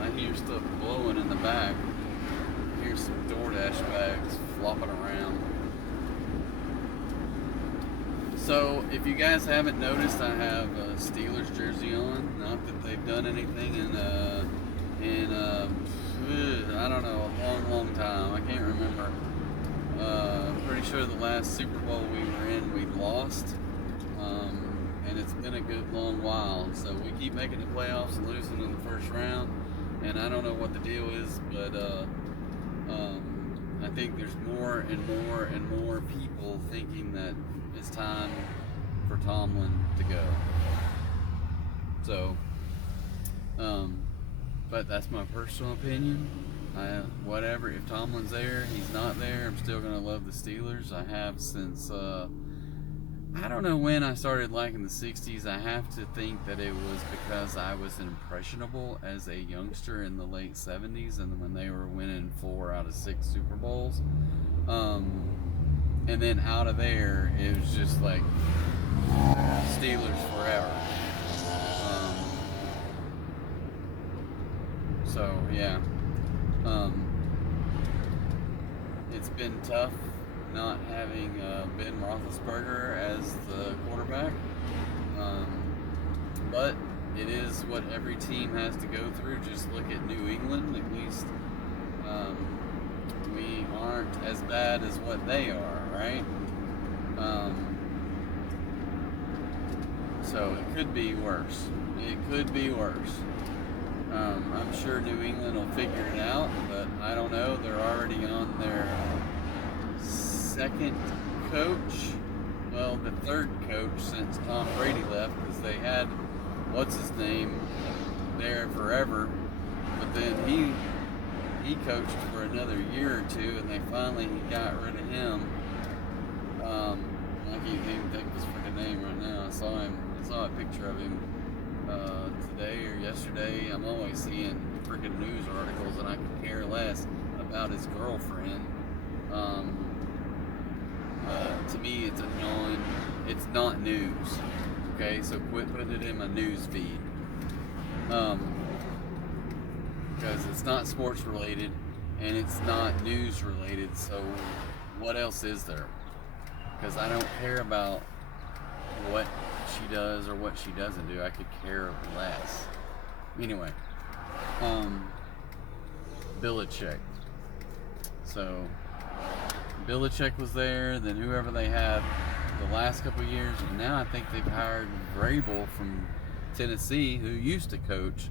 I hear stuff blowing in the back. I hear some DoorDash bags flopping around. So, if you guys haven't noticed, I have a Steelers jersey on. Not that they've done anything in I don't know, a long time. I can't remember. I'm pretty sure the last Super Bowl we were in, we lost. And it's been a good long while. So we keep making the playoffs and losing in the first round. And I don't know what the deal is, but I think there's more and more people thinking that it's time for Tomlin to go. So, but that's my personal opinion. Whatever, if Tomlin's there, he's not there, I'm still going to love the Steelers. I have since, I don't know when I started liking the 60s. I have to think that it was because I was impressionable as a youngster in the late 70s and when they were winning 4 out of 6 Super Bowls. And then out of there, it was just like Steelers forever. So, yeah. It's been tough not having Ben Roethlisberger as the quarterback. But it is what every team has to go through. Just look at New England. At least we aren't as bad as what they are, right? So it could be worse. It could be worse. I'm sure New England will figure it out, but I don't know. They're already on their second coach. Well, the third coach since Tom Brady left, because they had what's his name there forever, but then he coached for another year or two, and they finally got rid of him. I can't even think of his freaking name right now. I saw a picture of him today or yesterday. I'm always seeing freaking news articles, and I could care less about his girlfriend. To me, it's not news. Okay, so quit putting it in my news feed. Because it's not sports related and it's not news related. So what else is there? Because I don't care about what she does or what she doesn't do. I could care less. Anyway, Belichick. So Belichick was there, then whoever they had the last couple of years, and now I think they've hired Vrabel from Tennessee, who used to coach.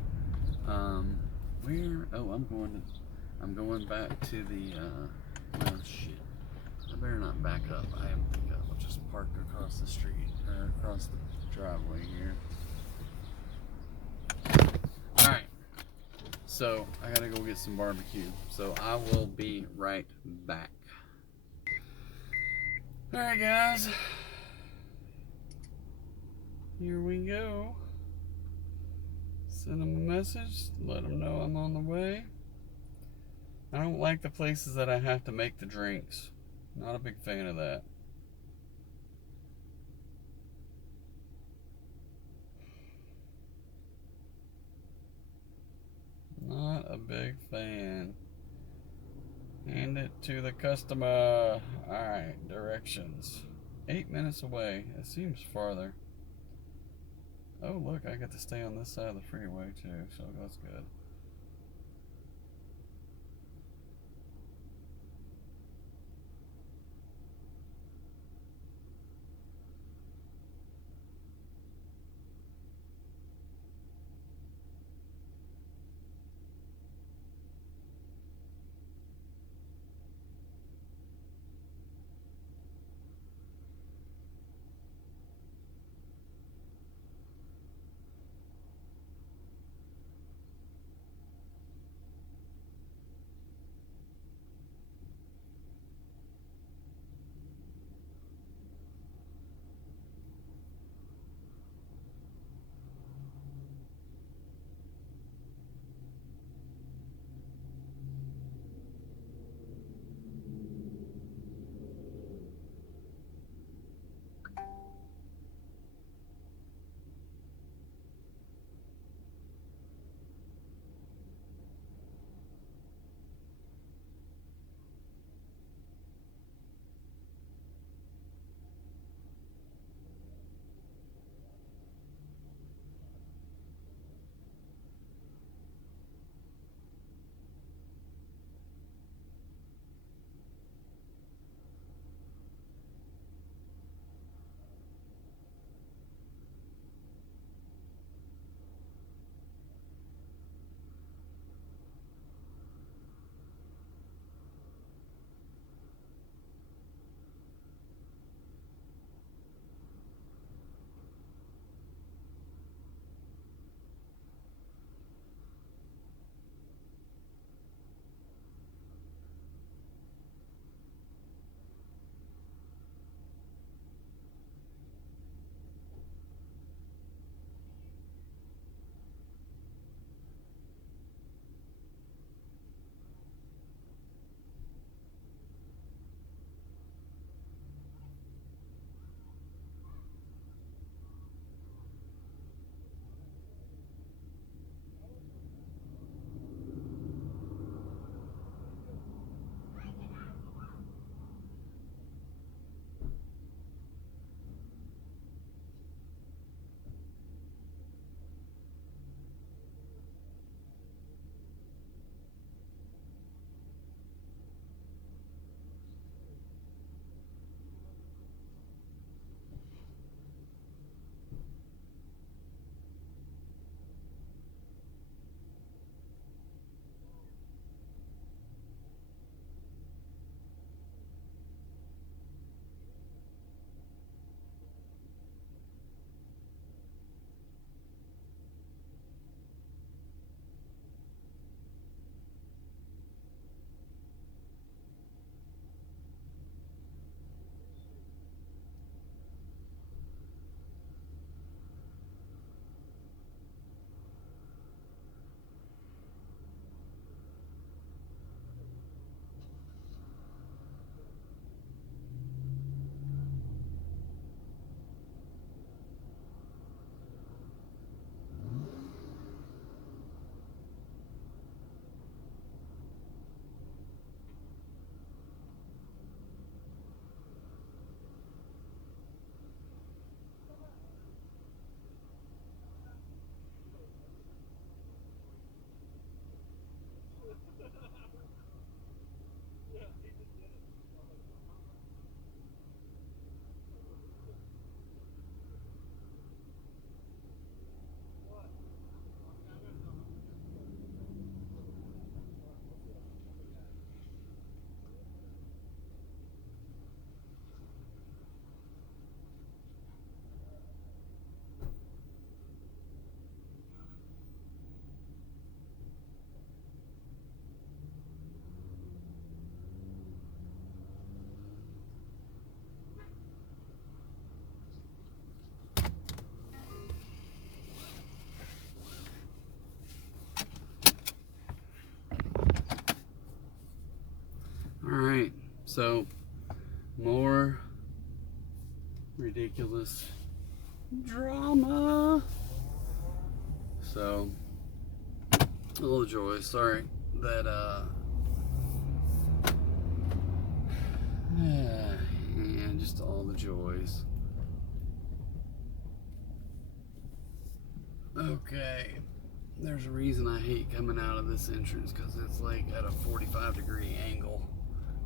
Where? Oh, I'm going back to the, oh shit. I better not back up. I am back up. I'll just park across the street, or across the driveway here. Alright. So, I gotta go get some barbecue. So, I will be right back. Alright, guys. Here we go. Send them a message. Let them know I'm on the way. I don't like the places that I have to make the drinks. Not a big fan of that. Not a big fan. Hand it to the customer. Alright, directions. 8 minutes away. It seems farther. Oh, look, I get to stay on this side of the freeway too, so that's good. So, more ridiculous drama. So, a little joy. Sorry that, yeah, just all the joys. Okay, there's a reason I hate coming out of this entrance, because it's like at a 45-degree angle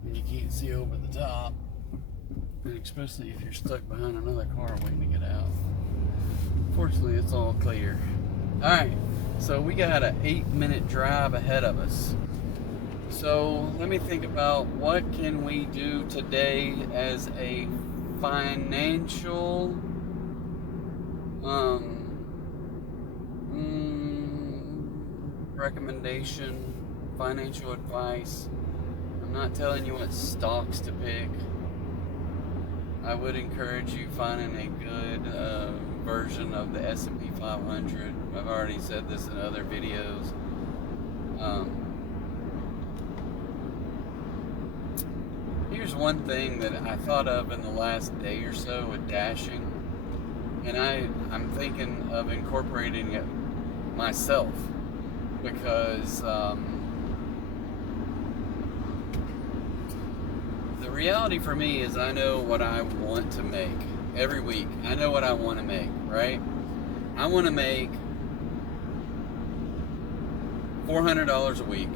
and you can't see over the top, and especially if you're stuck behind another car waiting to get out. Fortunately, it's all clear. Alright, so we got an 8-minute drive ahead of us. So let me think about what can we do today as a financial recommendation, financial advice. I'm not telling you what stocks to pick. I would encourage you finding a good version of the S&P 500. I've already said this in other videos. Here's one thing that I thought of in the last day or so with dashing, and I'm thinking of incorporating it myself, because the reality for me is I know what I want to make every week. I know what I want to make, right? I want to make $400 a week,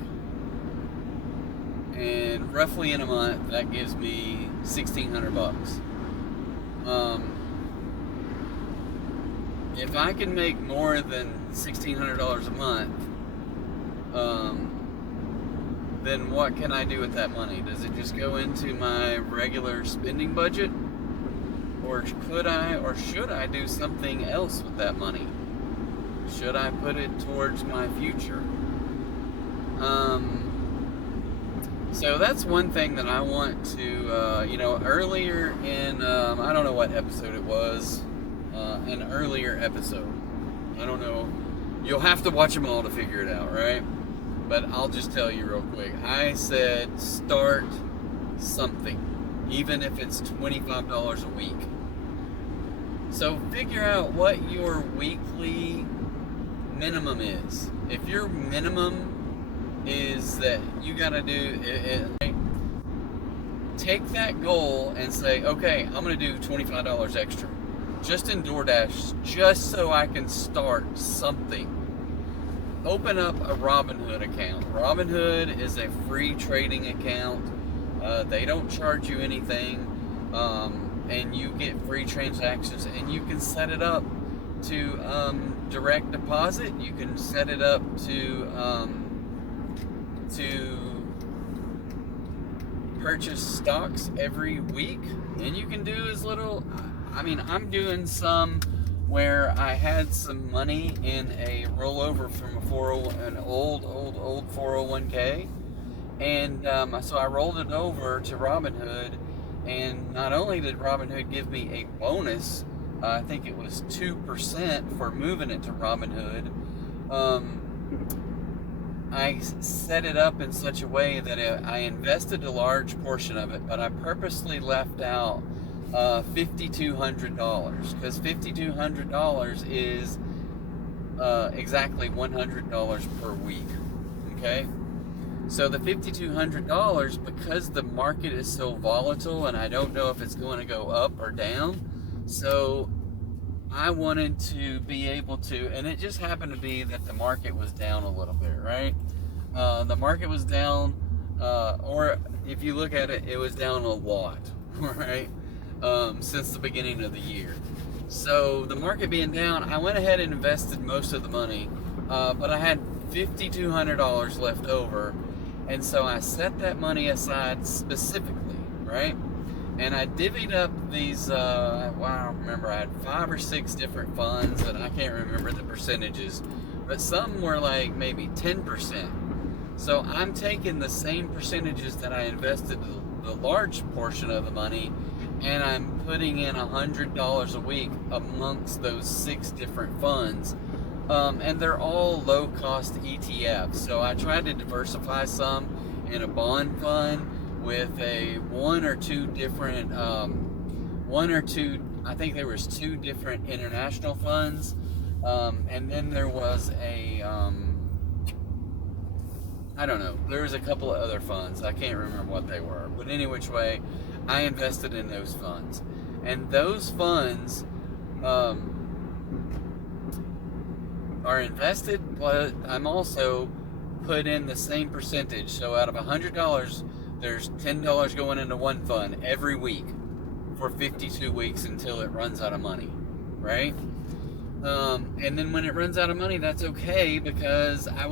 and roughly in a month that gives me $1,600. If I can make more than $1,600 a month, then what can I do with that money? Does it just go into my regular spending budget? Or could I, or should I do something else with that money? Should I put it towards my future? So that's one thing that I want to, earlier in, I don't know what episode it was, an earlier episode. I don't know. You'll have to watch them all to figure it out, right? But I'll just tell you real quick. I said start something, even if it's $25 a week. So figure out what your weekly minimum is. If your minimum is that you gotta do it, take that goal and say, okay, I'm gonna do $25 extra just in DoorDash, just so I can start something. Open up a Robinhood account. Robinhood is a free trading account. They don't charge you anything, and you get free transactions, and you can set it up to direct deposit. You can set it up to purchase stocks every week, and you can do as little. I'm doing some where I had some money in a rollover from an old 401k, and so I rolled it over to Robinhood, and not only did Robinhood give me a bonus, I think it was 2% for moving it to Robinhood. I set it up in such a way that I invested a large portion of it, but I purposely left out $5,200, because $5,200 is exactly $100 per week. Okay, so the $5,200, because the market is so volatile and I don't know if it's going to go up or down, so I wanted to be able to, and it just happened to be that the market was down a little bit, right? The market was down, or if you look at it, it was down a lot, right? Since the beginning of the year. So the market being down, I went ahead and invested most of the money, but I had $5,200 left over, and so I set that money aside specifically, right? And I divvied up these, I remember I had 5 or 6 different funds, and I can't remember the percentages, but some were like maybe 10%. So I'm taking the same percentages that I invested the large portion of the money, and I'm putting in $100 a week amongst those 6 different funds, and they're all low-cost ETFs. So I tried to diversify some in a bond fund with I think there was 2 different international funds, and then there was I don't know, there was a couple of other funds. I can't remember what they were, but any which way, I invested in those funds, and those funds are invested, but I'm also put in the same percentage. So out of $100, there's $10 going into one fund every week for 52 weeks until it runs out of money, right? And then when it runs out of money, that's okay, because I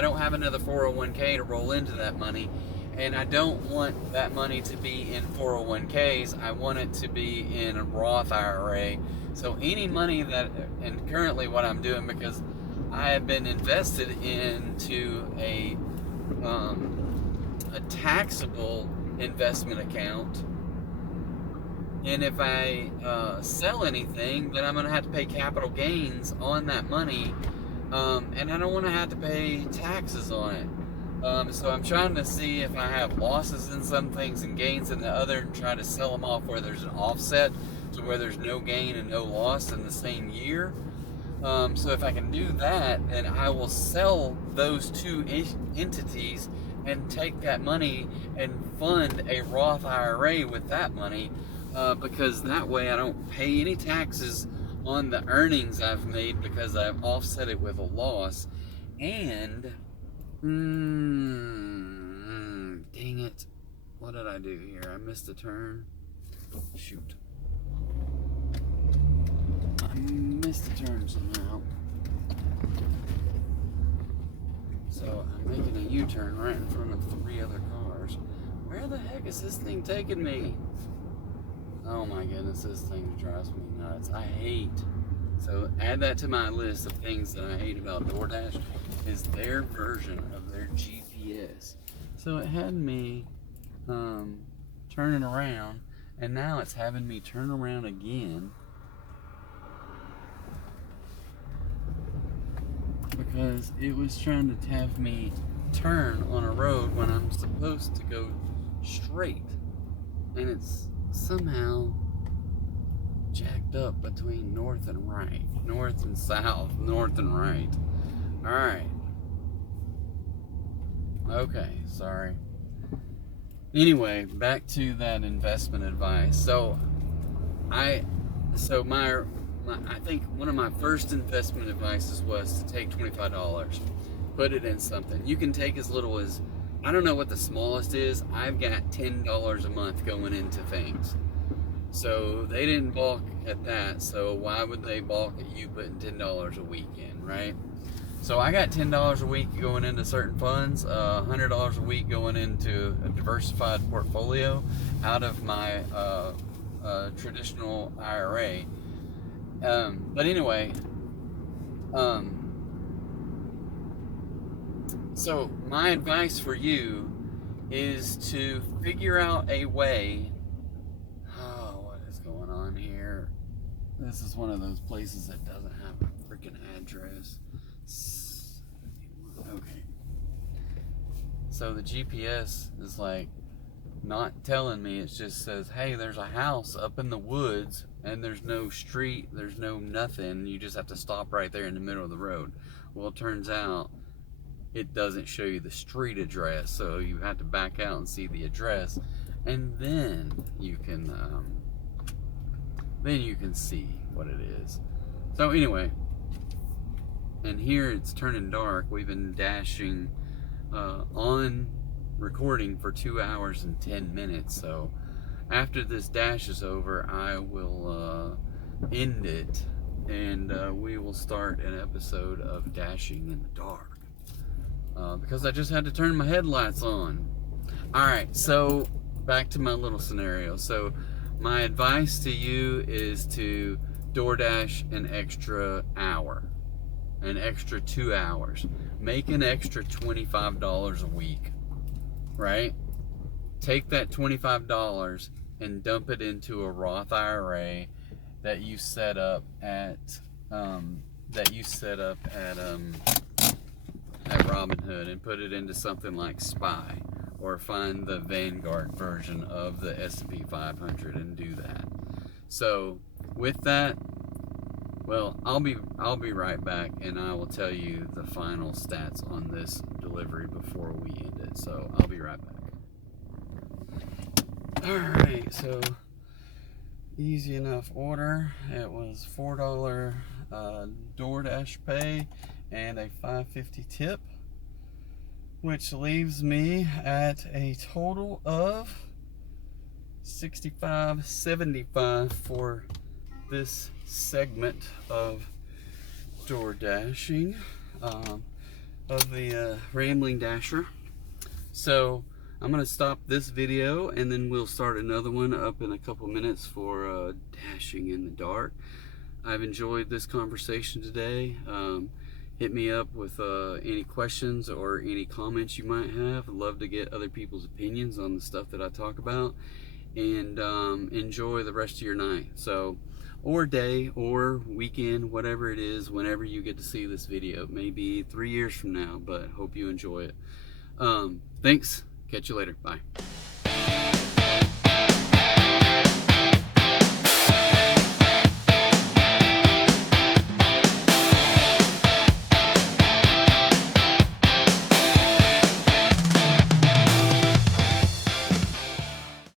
don't have another 401k to roll into that money, and I don't want that money to be in 401ks. I want it to be in a Roth IRA. So any money and currently what I'm doing, because I have been invested into a taxable investment account, and if I sell anything, then I'm going to have to pay capital gains on that money, and I don't want to have to pay taxes on it. So I'm trying to see if I have losses in some things and gains in the other, and try to sell them off where there's an offset, to where there's no gain and no loss in the same year. So if I can do that, then I will sell those 2 entities and take that money and fund a Roth IRA with that money, because that way I don't pay any taxes on the earnings I've made, because I've offset it with a loss. And dang it, what did I do here? I missed a turn. Shoot. I missed a turn somehow. So I'm making a U-turn right in front of 3 other cars. Where the heck is this thing taking me? Oh my goodness, this thing drives me nuts. I hate. So add that to my list of things that I hate about DoorDash, is their version of their GPS. So it had me turning around, and now it's having me turn around again, because it was trying to have me turn on a road when I'm supposed to go straight, and it's somehow jacked up between north and right, north and south, north and right. Alright. Okay, sorry. Anyway, back to that investment advice. So I think one of my first investment advices was to take $25, put it in something. You can take as little as, I don't know what the smallest is. I've got $10 a month going into things. So they didn't balk at that, so why would they balk at you putting $10 a week in, right? So I got $10 a week going into certain funds, $100 a week going into a diversified portfolio out of my traditional IRA. But anyway, so my advice for you is to figure out a way. Oh, what is going on here? This is one of those places that doesn't have a freaking address. Okay. So the GPS is like not telling me. It just says, hey, there's a house up in the woods, and there's no street, there's no nothing. You just have to stop right there in the middle of the road. Well, it turns out it doesn't show you the street address, so you have to back out and see the address, and then you can see what it is. So anyway, and here it's turning dark. We've been dashing on recording for 2 hours and 10 minutes. So after this dash is over, I will end it, and we will start an episode of Dashing in the Dark, because I just had to turn my headlights on. Alright, so back to my little scenario. So my advice to you is to DoorDash an extra hour, an extra 2 hours. Make an extra $25 a week, right? Take that $25 and dump it into a Roth IRA that you set up at Robinhood, and put it into something like SPY or find the Vanguard version of the S&P 500 and do that. So with that, well, I'll be right back, and I will tell you the final stats on this delivery before we end it. So I'll be right back. All right, so easy enough order. It was $4 DoorDash pay and a $5.50 tip, which leaves me at a total of $65.75 for this segment of door dashing of the Rambling Dasher. So I'm going to stop this video, and then we'll start another one up in a couple minutes for dashing in the dark. I've enjoyed this conversation today. Hit me up with any questions or any comments you might have. I'd love to get other people's opinions on the stuff that I talk about. And enjoy the rest of your night, so, or day, or weekend, whatever it is, whenever you get to see this video. Maybe 3 years from now, but hope you enjoy it. Thanks. Catch you later. Bye.